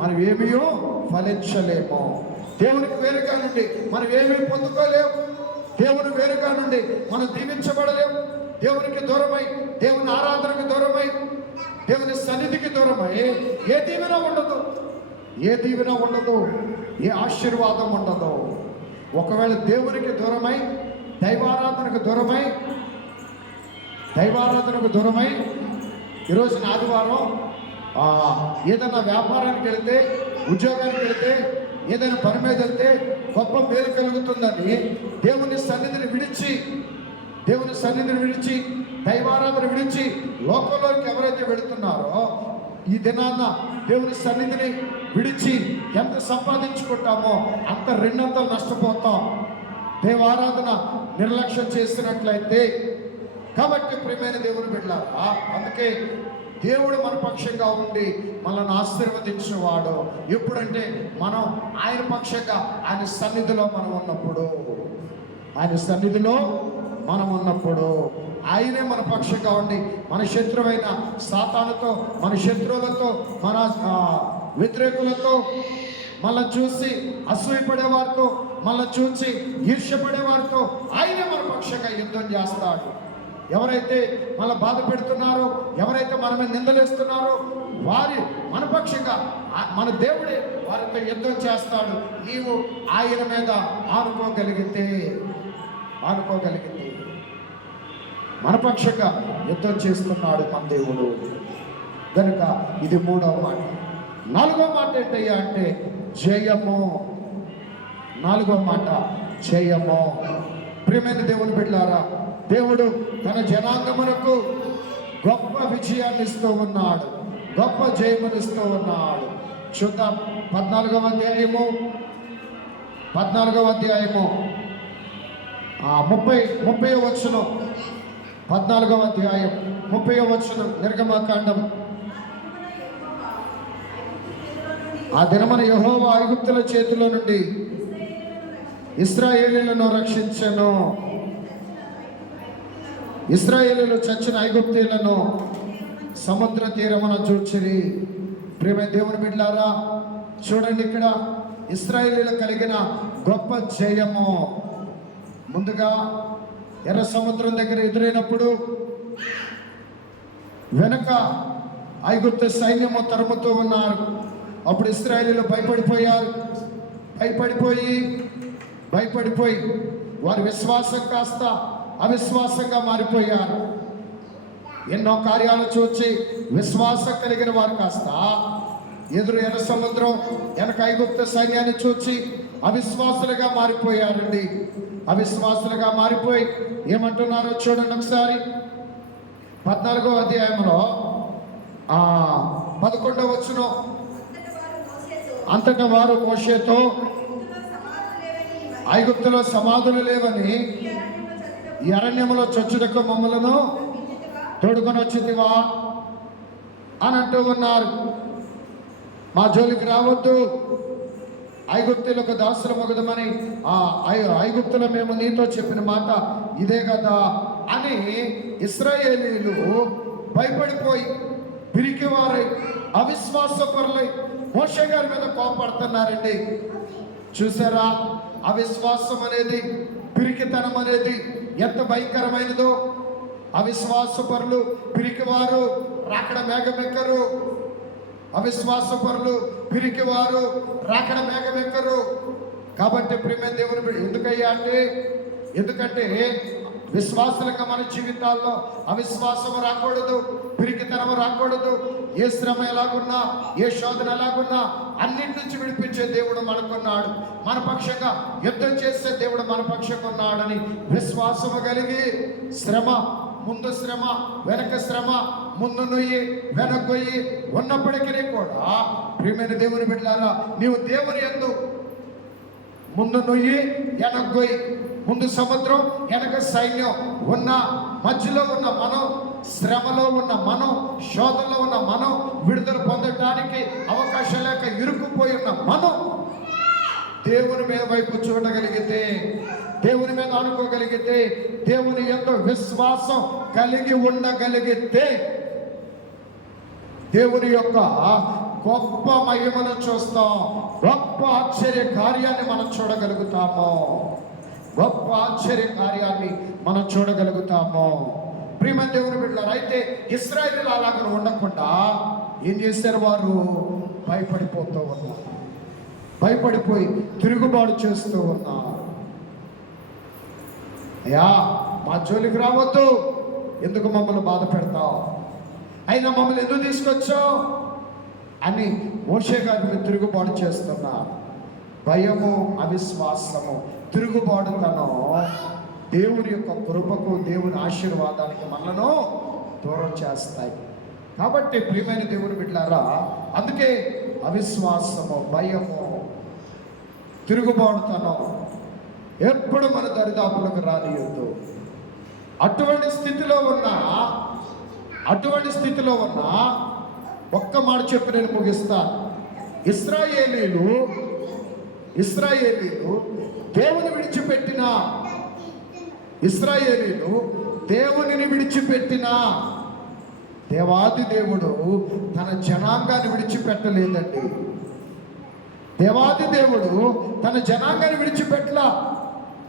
మనం ఏమీయో ఫలించలేము. దేవునికి వేరుగా నుండి మనం ఏమీ పొందుకోలేము. దేవుని వేరుగా నుండి మనం దీవించబడలేము. దేవునికి దూరమై, దేవుని ఆరాధనకు దూరమై, దేవుని సన్నిధికి దూరమై ఏ దీవెన ఉండదు, ఏ ఆశీర్వాదం ఉండదు. ఒకవేళ దేవునికి దూరమై, దైవారాధనకు దూరమై ఈరోజు ఆదివారం ఏదైనా వ్యాపారానికి వెళితే, ఉద్యోగానికి వెళితే, ఏదైనా పని మీద వెళ్తే గొప్ప మేలు కలుగుతుందని దేవుని సన్నిధిని విడిచి దైవారాధన విడిచి లోకంలోకి ఎవరైతే వెళుతున్నారో, ఈ దినాన్న దేవుని సన్నిధిని విడిచి ఎంత సంపాదించుకుంటామో అంత 200 నష్టపోతాం దేవారాధన నిర్లక్ష్యం చేసినట్లయితే. కాబట్టి ప్రియమైన దేవుని బిడ్డలారా, అందుకే దేవుడు మన పక్షంగా ఉండి మనల్ని ఆశీర్వదించేవాడు ఎప్పుడంటే మనం ఆయన పక్షంగా ఆయన సన్నిధిలో మనం ఉన్నప్పుడు ఆయనే మన పక్షంగా ఉండి మన శత్రువైన సాతానుతో, మన శత్రువులతో, మన వ్యతిరేకులతో, మళ్ళీ చూసి అసూయపడేవారితో, మళ్ళీ చూసి ఈర్ష్యపడేవారితో ఆయనే మన పక్షంగా యుద్ధం చేస్తాడు. ఎవరైతే మన బాధ పెడుతున్నారో, ఎవరైతే మన మీద నిందలేస్తున్నారో వారి మన పక్షంగా మన దేవుడే వారితో యుద్ధం చేస్తాడు. నీవు ఆయన మీద ఆనుకోగలిగితే మన పక్షంగా యుద్ధం చేస్తున్నాడు మన దేవుడు. కనుక ఇది 3వ మాట. 4వ మాట ఏంటయ్యా అంటే జయము. 4వ మాట జయము. ప్రియమైన దేవుని బిడ్డలారా, దేవుడు తన జనాంగమునకు గొప్ప విజయాన్ని ఇస్తూ ఉన్నాడు, గొప్ప జయమునిస్తూ ఉన్నాడు. చూద్దాం 14వ అధ్యాయము 30వ వచనం. 14వ అధ్యాయం 30వ వచనం, నిర్గమకాండం. ఆ దినమున యెహోవా ఐగుప్తుల చేతిలో నుండి ఇశ్రాయేలీయులను రక్షించెను. ఇశ్రాయేలీయులు చచ్చిన ఐగుప్తీయులను సముద్ర తీరమున చూచిరి. ప్రియమైన దేవుని బిడ్డలారా, చూడండి ఇక్కడ ఇశ్రాయేలీయులు కలిగిన గొప్ప జయము. ముందుగా ఎర్ర సముద్రం దగ్గర ఎదురైనప్పుడు వెనక ఐగుప్తు సైన్యము తరుముతూ ఉన్నారు. అప్పుడు ఇశ్రాయేలీయులు భయపడిపోయి వారి విశ్వాసం కాస్త అవిశ్వాసంగా మారిపోయారు. ఎన్నో కార్యాలు చూచి విశ్వాసం కలిగిన వారు కాస్త ఎదురు ఎర్ర సముద్రం వెనక ఐగుప్తు సైన్యాన్ని చూచి అవిశ్వాసులుగా మారిపోయారండి. అవిశ్వాసులుగా మారిపోయి ఏమంటున్నారో చూడండి ఒకసారి. 14వ అధ్యాయంలో 11వ వచనం. అంతటా వారు మోషేతో, ఐగుప్తులో సమాధులు లేవని ఈ అరణ్యములో చచ్చుటకు మమ్మలను తోడుకొని వచ్చితివా అని అంటూ ఉన్నారు. మా జోలికి రావద్దు, ఐగుప్తులకు దాసులు మొగదమని ఐగుప్తులో మేము నీతో చెప్పిన మాట ఇదే కదా అని ఇశ్రాయేలీయులు భయపడిపోయి పిరికివారై అవిశ్వాసపరులై మోషే గారి మీద కోపడుతున్నారండి. చూసారా, అవిశ్వాసం అనేది, పిరికితనం అనేది ఎంత భయంకరమైనదో. అవిశ్వాసపరులు, పిరికివారు రాకడ మేఘమెక్కరు. అవిశ్వాసపరులు, పిరికివారు రాకడ మేఘమెక్కరు. కాబట్టి ప్రియమైన దేవుని ఎందుకంటే విశ్వాసులుగా మన జీవితాల్లో అవిశ్వాసం రాకూడదు, పిరికితనం రాకూడదు. ఏ శ్రమ ఎలాగున్నా, ఏ శోధన ఎలాగున్నా అన్నింటి నుంచి విడిపించే దేవుడు మనకున్నాడు. మన పక్షంగా యుద్ధం చేసే దేవుడు మన పక్షంగా ఉన్నాడని విశ్వాసము కలిగి ముందు శ్రమ వెనక శ్రమ, ముందు నొయ్యి వెనక గొయ్యి ఉన్నప్పటికీ కూడా ప్రియమైన దేవుని బిడ్డలారా, నీవు దేవుని యందు ముందు నొయ్యి వెనక గొయ్యి, ముందు సముద్రం వెనక సైన్యం ఉన్న మధ్యలో ఉన్న మనం, శ్రమలో ఉన్న మనం, శోధనలో ఉన్న మనం, విడుదల పొందటానికి అవకాశం లేక ఇరుక్కుపోయి ఉన్న మనం దేవుని మీద వైపు చూడగలిగితే, దేవుని మీద అనుకోగలిగితే, దేవుని ఎంతో విశ్వాసం కలిగి ఉండగలిగితే దేవుని యొక్క గొప్ప మహిమను చూస్తాం. గొప్ప ఆశ్చర్య కార్యాన్ని మనం చూడగలుగుతాము. గొప్ప ఆశ్చర్య కార్యాన్ని మనం చూడగలుగుతాము. ప్రియమైన దేవుని బిడ్డలారా, అయితే ఇశ్రాయేలీయులు అలాగ ఉండకుండా ఏం చేశారు? వారు భయపడిపోతూ ఉన్నారు, భయపడిపోయి తిరుగుబాటు చేస్తూ ఉన్నారు. అయ్యా, మా జోలికి రావద్దు, ఎందుకు మమ్మల్ని బాధ పెడతావు, అయినా మమ్మల్ని ఎందుకు తీసుకొచ్చావు అని మోషే గారిని తిరుగుబాటు చేస్తున్నారు. భయము, అవిశ్వాసము, తిరుగుబాటుతనం దేవుని యొక్క కృపకు, దేవుని ఆశీర్వాదానికి మనను దూరం చేస్తాయి. కాబట్టి ప్రియమైన దేవుని బిడ్డలారా, అందుకే అవిశ్వాసము, భయము, తిరుగుబాటుతనం ఎప్పుడు మన దరిదాపులకు రానియొద్దు. అటువంటి స్థితిలో ఉన్న ఒక్క మాట చెప్పి నేను ముగిస్తాను. ఇశ్రాయేలీయులు దేవునిని విడిచిపెట్టిన దేవాది దేవుడు తన జనాంగాన్ని విడిచిపెట్టలేదండి. దేవాది దేవుడు తన జనాంగాన్ని విడిచిపెట్టలా.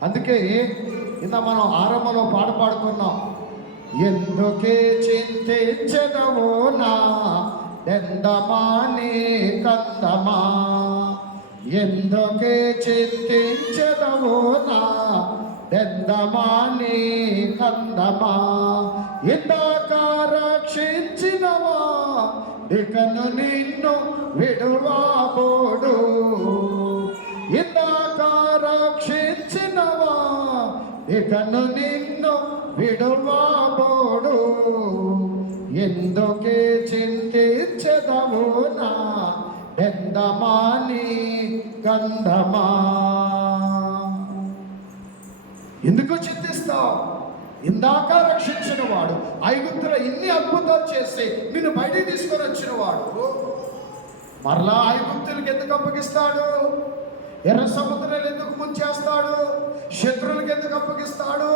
అందుకే ఇంత మనం ఆరంభంలో పాట పాడుకున్నాం. ఎందుకే చింతించెదవో నా దెందమా నీ కందమా, ఎందుకే చింతించెదవో నా దెందమా నీ కందమా, ఇందాక రక్షించినవా ఇకను నిన్ను విడువాబోడు, ఇందాక రక్షించినవా ఇకను నిన్ను విడువబోడు. ఎందుకే చింతించెదవు నా బెందమాని గంధమా. ఎందుకు చింతిస్తావు? ఇందాక రక్షించిన వాడు, ఐగుప్తులో ఇన్ని అద్భుతాలు చేసి నిన్ను బయటికి తీసుకొని వచ్చిన వాడు మరలా ఐగుప్తులకు ఎందుకు అప్పగిస్తాడు? ఎర్ర సముద్రాలు ఎందుకు ముంచేస్తాడు? శత్రువులకు ఎందుకు అప్పగిస్తాడు?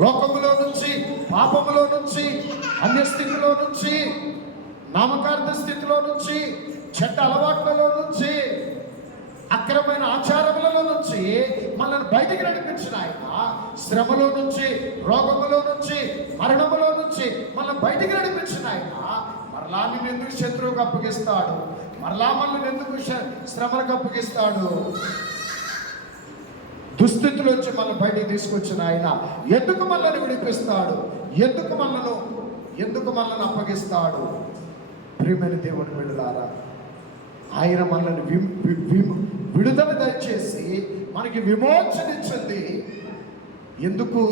లోకములో నుంచి, పాపములో నుంచి, అన్యస్థితిలో నుంచి, నామకార్థ స్థితిలో నుంచి, చెడ్డ అలవాట్లలో నుంచి, అక్రమైన ఆచారములలో నుంచి మనల్ని బయటికి నడిపించిన ఆయన, శ్రమలో నుంచి, రోగములో నుంచి, మరణములో నుంచి మనల్ని బయటికి నడిపించిన ఆయన మరలా నిన్ను ఎందుకు శత్రువుకు అప్పగిస్తాడు? మరలా మనల్ని ఎందుకు శ్రమలకు అప్పగిస్తాడు? దుస్థితిలోంచి మనల్ని బయటికి తీసుకొచ్చిన ఆయన ఎందుకు మనల్ని విడిపిస్తాడు? ఎందుకు మనల్ని అప్పగిస్తాడు? ప్రియమైన దేవుని బిడ్డలారా, ఆయన మనల్ని విడుదల దయచేసి మనకి విమోచన ఇచ్చింది. ఎందుకు?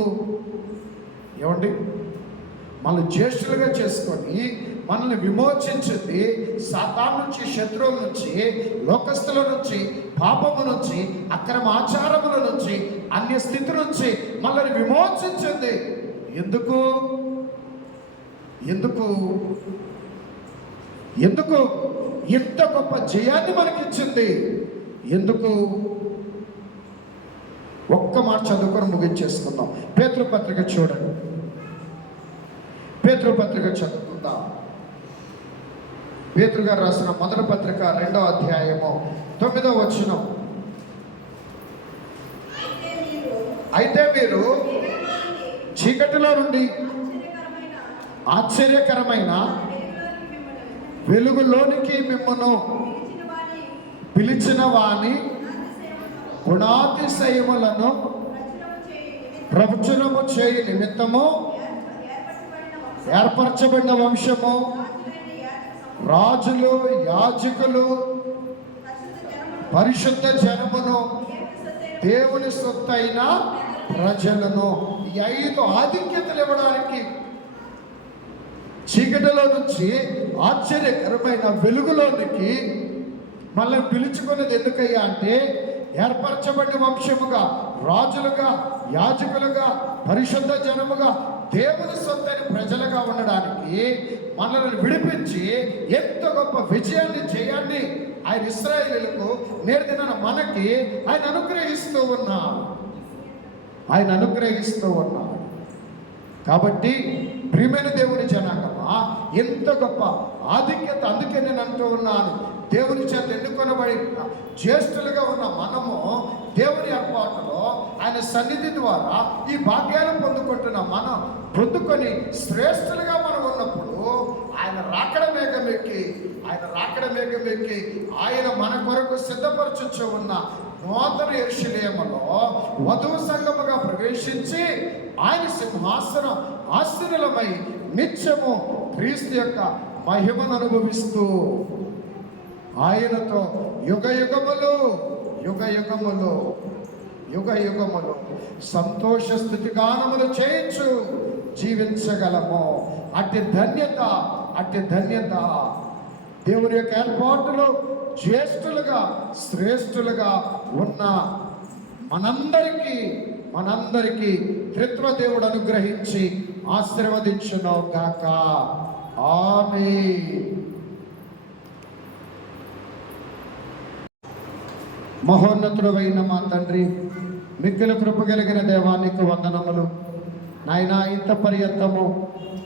ఏమండి, మనల్ని జ్యేష్ఠులుగా చేసుకొని మనల్ని విమోచించింది సాతాను నుంచి, శత్రువుల నుంచి, లోకస్తుల నుంచి, పాపము నుంచి, అక్రమ ఆచారముల నుంచి, అన్య స్థితి నుంచి మనల్ని విమోచించింది. ఎందుకు? ఎందుకు ఎందుకు ఇంత గొప్ప జయాన్ని మనకిచ్చింది? ఎందుకు? ఒక్క మాట చదువుకొని ముగించేసుకుందాం. పేతురు పత్రిక చూడండి. పేతురు పత్రిక చదువుకుందాం. పేతురు గారు రాసిన మొదటి పత్రిక 2వ అధ్యాయము 9వ వచనం. అయితే మీరు చీకటిలో నుండి ఆశ్చర్యకరమైన వెలుగులోనికి మిమ్మను పిలిచిన వాని గుణాతిశయములను ప్రవచనము చేయి నిమిత్తము ఏర్పరచబడిన వంశము, రాజులు, యాజకులు, పరిశుద్ధ జనమును, దేవుని సొత్తైన ప్రజలను. ఈ 5 ఆధిక్యతలు ఇవ్వడానికి చీకటిలో నుంచి ఆశ్చర్యకరమైన వెలుగులోనికి మళ్ళీ పిలుచుకున్నది ఎందుకయ్యా అంటే, ఏర్పరచబడిన వంశముగా, రాజులుగా, యాజకులుగా, పరిశుద్ధ జనముగా, దేవుని సొత్తైన ప్రజలుగా ఉండడానికి మనల్ని విడిపించి ఎంత గొప్ప విజయాన్ని, జయాన్ని ఆయన ఇశ్రాయేలులకు నేటి దినాన మనకి ఆయన అనుగ్రహిస్తూ ఉన్నాడు. కాబట్టి ప్రియమైన దేవుని జనాంగమా, ఎంత గొప్ప ఆధిక్యత. అందుకే నేను అంటూ ఉన్నాను, దేవుని చేత ఎన్నుకొనబడి జ్యేష్ఠులుగా ఉన్న మనము దేవుని ఏర్పాటులో ఆయన సన్నిధి ద్వారా ఈ భాగ్యాలను పొందుకుంటున్న మనం పొందుకొని శ్రేష్ఠులుగా మనం ఉన్నప్పుడు ఆయన రాకడ మేఘమెక్కి ఆయన మన కొరకు సిద్ధపరచుచు ఉన్న నూతన యెరూషలేములో వధువు సంఘముగా ప్రవేశించి ఆయన సింహాసనం ఆశీనులమై నిత్యము క్రీస్తు యొక్క మహిమను అనుభవిస్తూ ఆయనతో యుగ యుగములు సంతోష స్థితిగానములు చేయించు జీవించగలము. అట్టి ధన్యత దేవుని యొక్క ఏర్పాటులో జ్యేష్ఠులుగా, శ్రేష్ఠులుగా ఉన్న మనందరికీ త్రిత్వ దేవుడు అనుగ్రహించి ఆశీర్వదించును గాక. ఆమేన్. మహోన్నతుడైన మా తండ్రి, మిక్కిలి కృప కలిగిన దేవానికి వందనములు. నాయనా, ఇంత పర్యంతము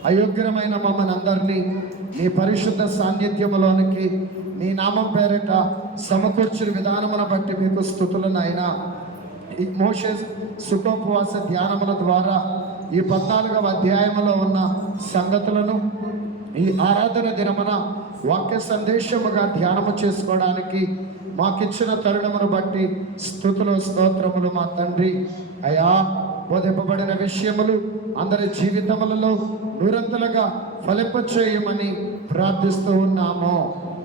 అయోగ్యమైన మమ్మల్ని అందరినీ నీ పరిశుద్ధ సాన్నిధ్యములోనికి నీ నామం పేరిట సమకూర్చిన విధానమును బట్టి మీకు స్తుతులు నాయనా. ఈ మోషేస్ సుఖోపవాస ధ్యానముల ద్వారా ఈ 14వ అధ్యాయములో ఉన్న సంగతులను ఈ ఆరాధన దినమున వాక్య సందేశముగా ధ్యానము చేసుకోవడానికి మాకిచ్చిన తరుణమును బట్టి స్తుతులు, స్తోత్రములు మా తండ్రి. అయా, బోధింపబడిన విషయములు అందరి జీవితములలో నూరంతలుగా ఫలింపచేయమని ప్రార్థిస్తూ ఉన్నాము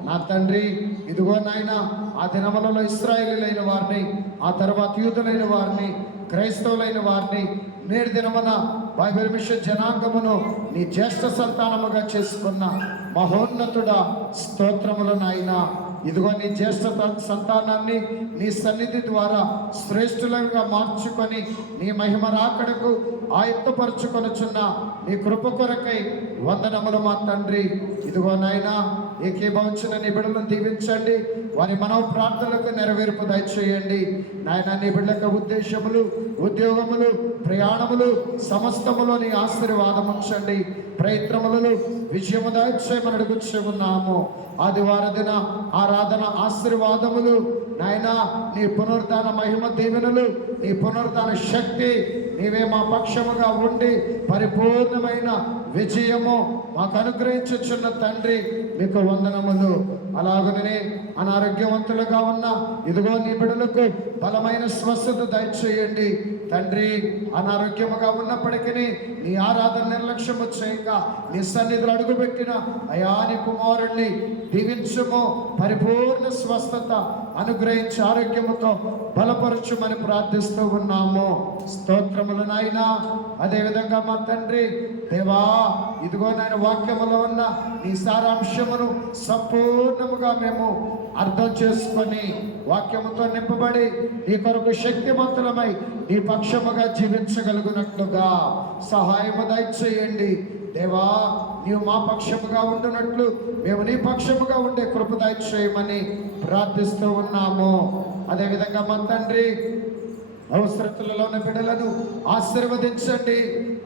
నా తండ్రి. ఇదిగో నాయన, ఆ దినములలో ఇశ్రాయేలీలైన వారిని, ఆ తర్వాత యూదులైన వారిని క్రైస్తవులైన వారిని నేటి దినమున బైబిల్ మిషన్ జనాంగమును నీ జ్యేష్ఠ సంతానముగా చేసుకున్న మహోన్నతుడా స్తోత్రములు నాయనా. ఇదిగో నీ జ్యేష్ఠ సంతానాన్ని నీ సన్నిధి ద్వారా శ్రేష్ఠులుగా మార్చుకొని నీ మహిమ రాకడకు ఆయత్తపరుచుకొనుచున్న నీ కృప కొరకై వందనములు మా తండ్రి. ఇదిగో నాయనా, ఏకీభవించిన నీ బిడ్డలను దీవించండి, వారి మనో ప్రార్థనలకు నెరవేర్పు దయచేయండి నాయన. నీ బిడ్డల ఉద్దేశములు, ఉద్యోగములు, ప్రయాణములు సమస్తములో నీ ఆశీర్వాదం ఉంచండి. ప్రయత్నములను విజయము దయచేయమని అడుగుచూ ఉన్నాము. ఆదివార దిన ఆరాధన ఆశీర్వాదములు నాయనా, నీ పునరుద్ధాన మహిమ దీవెనలు, నీ పునరుద్ధాన శక్తి నీవే మా పక్షముగా ఉండి పరిపూర్ణమైన విజయము మాకు అనుగ్రహించుచున్న తండ్రి మీకు వందనములు. అలాగనే అనారోగ్యవంతులుగా ఉన్న ఇదిగో నీ బిడ్డలకు బలమైన స్వస్థత దయచేయండి తండ్రి. అనారోగ్యముగా ఉన్నప్పటికీ నీ ఆరాధన నిర్లక్ష్యము చేయక నీ సన్నిధిలో అడుగుపెట్టిన అయా నీ కుమారుణ్ణి దీవించుము, పరిపూర్ణ స్వస్థత అనుగ్రహించి ఆరోగ్యముతో బలపరచుమని ప్రార్థిస్తూ ఉన్నాము. స్తోత్రములు నాయనా. అదేవిధంగా మా తండ్రి దేవా, ఇదిగో నాయన వాక్యములో ఉన్న నీ సారాంశమును సంపూర్ణముగా మేము అర్థం చేసుకొని వాక్యముతో నింపబడి నీ కొరకు శక్తివంతులమై నీ పక్షముగా జీవించగలుగునట్లుగా సహాయము దయచేయండి దేవా. నీవు మా పక్షముగా ఉండునట్లు మేము నీ పక్షముగా ఉండే కృప దయచేయమని ప్రార్థిస్తూ ఉన్నాము. అదేవిధంగా మా తండ్రి అవసరతలలో ఉన్న బిడ్డలను ఆశీర్వదించండి.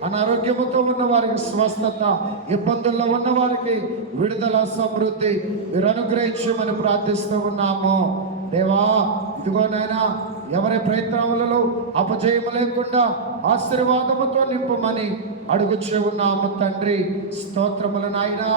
అనారోగ్యముతో ఉన్న వారికి స్వస్థత, ఇబ్బందుల్లో ఉన్న వారికి విడుదల, సమృద్ధి మీరు అనుగ్రహించమని ప్రార్థిస్తూ ఉన్నాము దేవా. ఇదిగో నాయనా, ఎవరి ప్రయత్నములలో అపజయము లేకుండా ఆశీర్వాదముతో నింపమని అడుగుచూ ఉన్నాము తండ్రి. స్తోత్రములు నాయనా.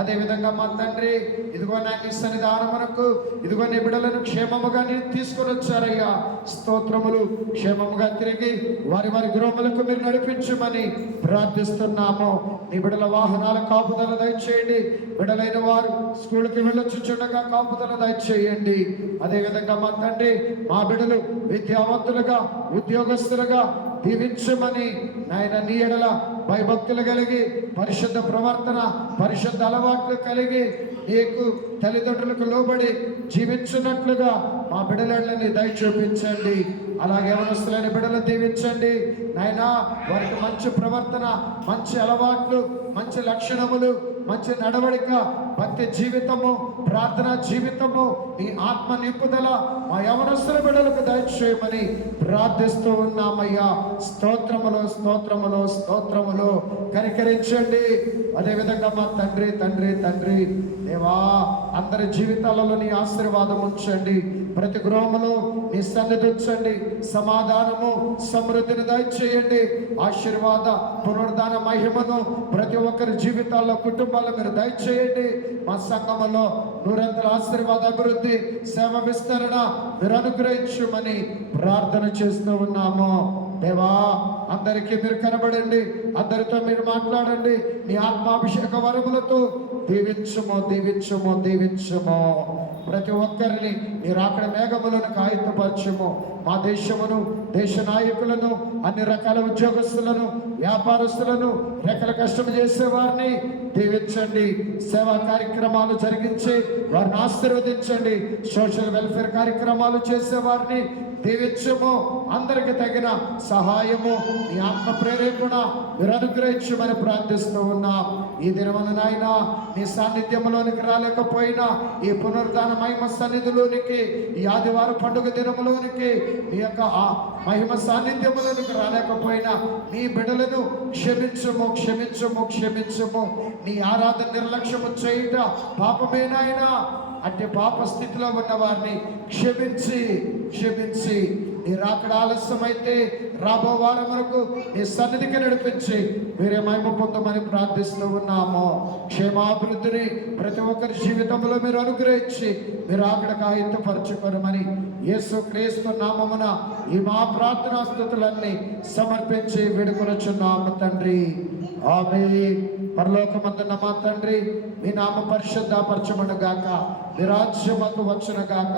అదేవిధంగా మా తండ్రి ఇదిగో నా నీ సన్నిధానమునకు ఇదిగో నీ బిడ్డలను క్షేమముగా నేను తీసుకొని వచ్చారయ్యా. స్తోత్రములు. క్షేమముగా తిరిగి వారి వారి గృహములకు మీరు నడిపించమని ప్రార్థిస్తున్నాము. నీ బిడ్డల వాహనాల కాపుదల దయచేయండి. బిడ్డలైన వారు స్కూల్కి వెళ్ళొచ్చుచుండగా కాపుదల దయచేయండి. అదేవిధంగా మా తండ్రి మా బిడ్డలు విద్యావంతులుగా, ఉద్యోగస్తులుగా దీవించమని నాయన నీ ఎడల భయభక్తులు కలిగి, పరిశుద్ధ ప్రవర్తన, పరిశుద్ధ అలవాట్లు కలిగి నీకు తల్లిదండ్రులకు లోబడి జీవించున్నట్లుగా మా బిడ్డలని దయ చూపించండి. అలాగే యవనస్తులైన బిడ్డలను దీవించండి నాయనా. వారికి మంచి ప్రవర్తన, మంచి అలవాట్లు, మంచి లక్షణములు, మంచి నడవడిక, భక్తి జీవితము, ప్రార్థనా జీవితము, నీ ఆత్మ నింపుదల మా యవనస్తుల బిడ్డలకు దయచేయమని ప్రార్థిస్తూ ఉన్నామయ్యా. స్తోత్రములు, స్తోత్రములు, స్తోత్రములు. కనికరించండి. అదేవిధంగా మా తండ్రి తండ్రి తండ్రి దేవా, అందరి జీవితాలలో నీ ఆశీర్వాదం ఉంచండి. ప్రతి గృహములో నీ సన్నిధి ఉంచండి. సమాధానము, సమృద్ధిని దయచేయండి. ఆశీర్వాద, పునరుద్ధాన మహిమను ప్రతి ఒక్కరి జీవితాల్లో, కుటుంబాల్లో మీరు దయచేయండి. మా సంఘములో నూరంతల ఆశీర్వాద, అభివృద్ధి, సేవ విస్తరణ మీరు అనుగ్రహించమని ప్రార్థన చేస్తూ ఉన్నాము దేవా. అందరికీ మీరు కనబడండి, అందరితో మీరు మాట్లాడండి. నీ ఆత్మాభిషేక వరములతో దీవించుము, దీవించుము, దీవించుము. ప్రతి ఒక్కరిని మీరు అక్కడ మేఘములను కాగితపరచుము. మా దేశమును, దేశ నాయకులను, అన్ని రకాల ఉద్యోగస్తులను, వ్యాపారస్తులను, రెక్కల కష్టం చేసే వారిని దీవించండి. సేవా కార్యక్రమాలు జరిగించి వారిని ఆశీర్వదించండి. సోషల్ వెల్ఫేర్ కార్యక్రమాలు చేసే వారిని దీవించము. అందరికి తగిన సహాయము నీ ఆత్మ ప్రేరేపణ మీరు అనుగ్రహించమని ప్రార్థిస్తూ ఉన్నాం. ఈ దినమున నాయన నీ సాన్నిధ్యంలోనికి రాలేకపోయినా, ఈ పునరుద్ధాన మహిమ సన్నిధిలోనికి, ఈ ఆదివారం పండుగ దినములోనికి, నీ యొక్క మహిమ సాన్నిధ్యములోనికి రాలేకపోయినా నీ బిడ్డలను క్షమించము, క్షమించము, క్షమించము. నీ ఆరాధన నిర్లక్ష్యము చేయుట పాపమేనాయనా. అంటే పాప స్థితిలో ఉన్న వారిని క్షమించి క్షమించి నీ రాకడ ఆలస్యమైతే రాబో వారం వరకు నీ సన్నిధికి నడిపించి మీరే మహిమ పొందమని ప్రార్థిస్తూ ఉన్నాము. క్షేమాభివృద్ధిని ప్రతి ఒక్కరి జీవితంలో మీరు అనుగ్రహించి మీరు అక్కడ కాగితపరచుకోరమని యేసు క్రీస్తు నామమున ఈ మా ప్రార్థనా స్తుతులన్నీ సమర్పించి వేడుకొనుచున్నాము తండ్రి. ఆమేన్. పరలోకమందున్న మా తండ్రి, మీ నామ పరిశుద్ధపరచబడును గాక, మీ రాజ్యమందు వచ్చును గాక,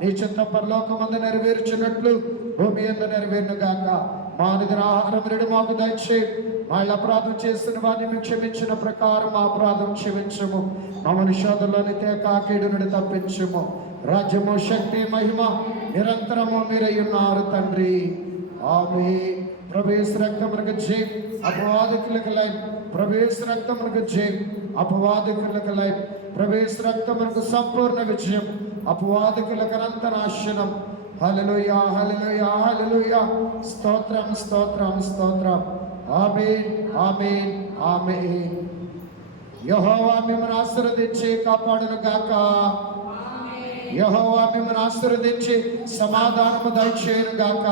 నీ చిత్తం పరలోకమందు నెరవేర్చినట్లు భూమి యందు నెరవేరును గాక. మా దగ్గర ఆహారం నేడు మాకు దయచేయి. వాళ్ళ అపరాధం చేస్తున్న వారిని మేము క్షమించిన ప్రకారం మా అపరాధం క్షమించము. మమ్మల్ని శోధనలోని తేకాకీడు నుండి తప్పించము. రాజ్యము, శక్తి, మహిమ నిరంతరము మీరై ఉన్నారు తండ్రి. ఆమేన్. ప్రవేశ రక్తమునకు జై, అపవాదికులకు లై. ప్రవేశ రక్తమునకు జై, అపవాదికులకు లై. ప్రవేశ రక్తమునకు సంపూర్ణ విజయం, అపవాదికులకు అనంత నాశనం. హల్లెలూయా, హల్లెలూయా, హల్లెలూయా. స్తోత్రం, స్తోత్రం, స్తోత్రం. ఆమేన్, ఆమేన్, ఆమేన్. యెహోవా మిమ్మల్ని ఆశీర్వదించి కాపాడును గాక. యెహోవా మిమ్మల్ని ఆశీర్వదించి సమాధానము దయచేయును గాక.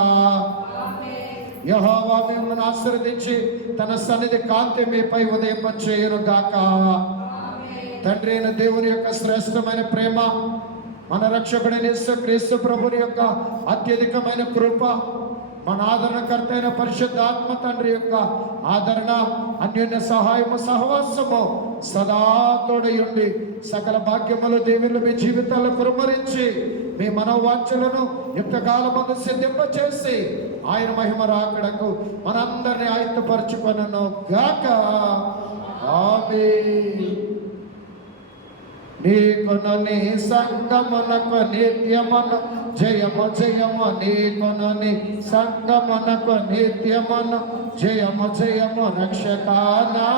యెహోవా మిమ్మల్ని ఆశీర్వదించి తన సన్నిధి కాంతి మీపై ఉదయింపచేయును గాక. తండ్రి అయిన దేవుని యొక్క శ్రేష్టమైన ప్రేమ, మన రక్షకుడైన యేసుక్రీస్తు ప్రభుని యొక్క అత్యధికమైన కృప, మన ఆదరణకర్త అయిన పరిశుద్ధాత్మ తండ్రి యొక్క ఆదరణ, అన్యోన్య సహాయము, సహవాసము సదా తోడయుండి సకల భాగ్యములు దీవెనలు మీ జీవితాల్లో కురుమరించి మీ మనోవాంఛలను యుక్తకాలమందు సిద్ధింపచేసి ఆయన మహిమ రాకడకు మనందరినీ ఆయుత్తపరచుకొనును గాక. ఆమేన్. నీకును నీ సంగమునకు నిత్యమును జయము, జయము. నీకును నీ సంగమునకు నిత్యమును జయము, జయము. రక్షకానా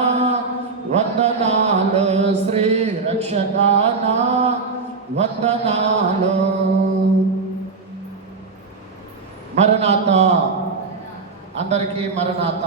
వందనాలు, శ్రీ రక్షకానా వందనాలు. మరణాత. అందరికీ మరణాత.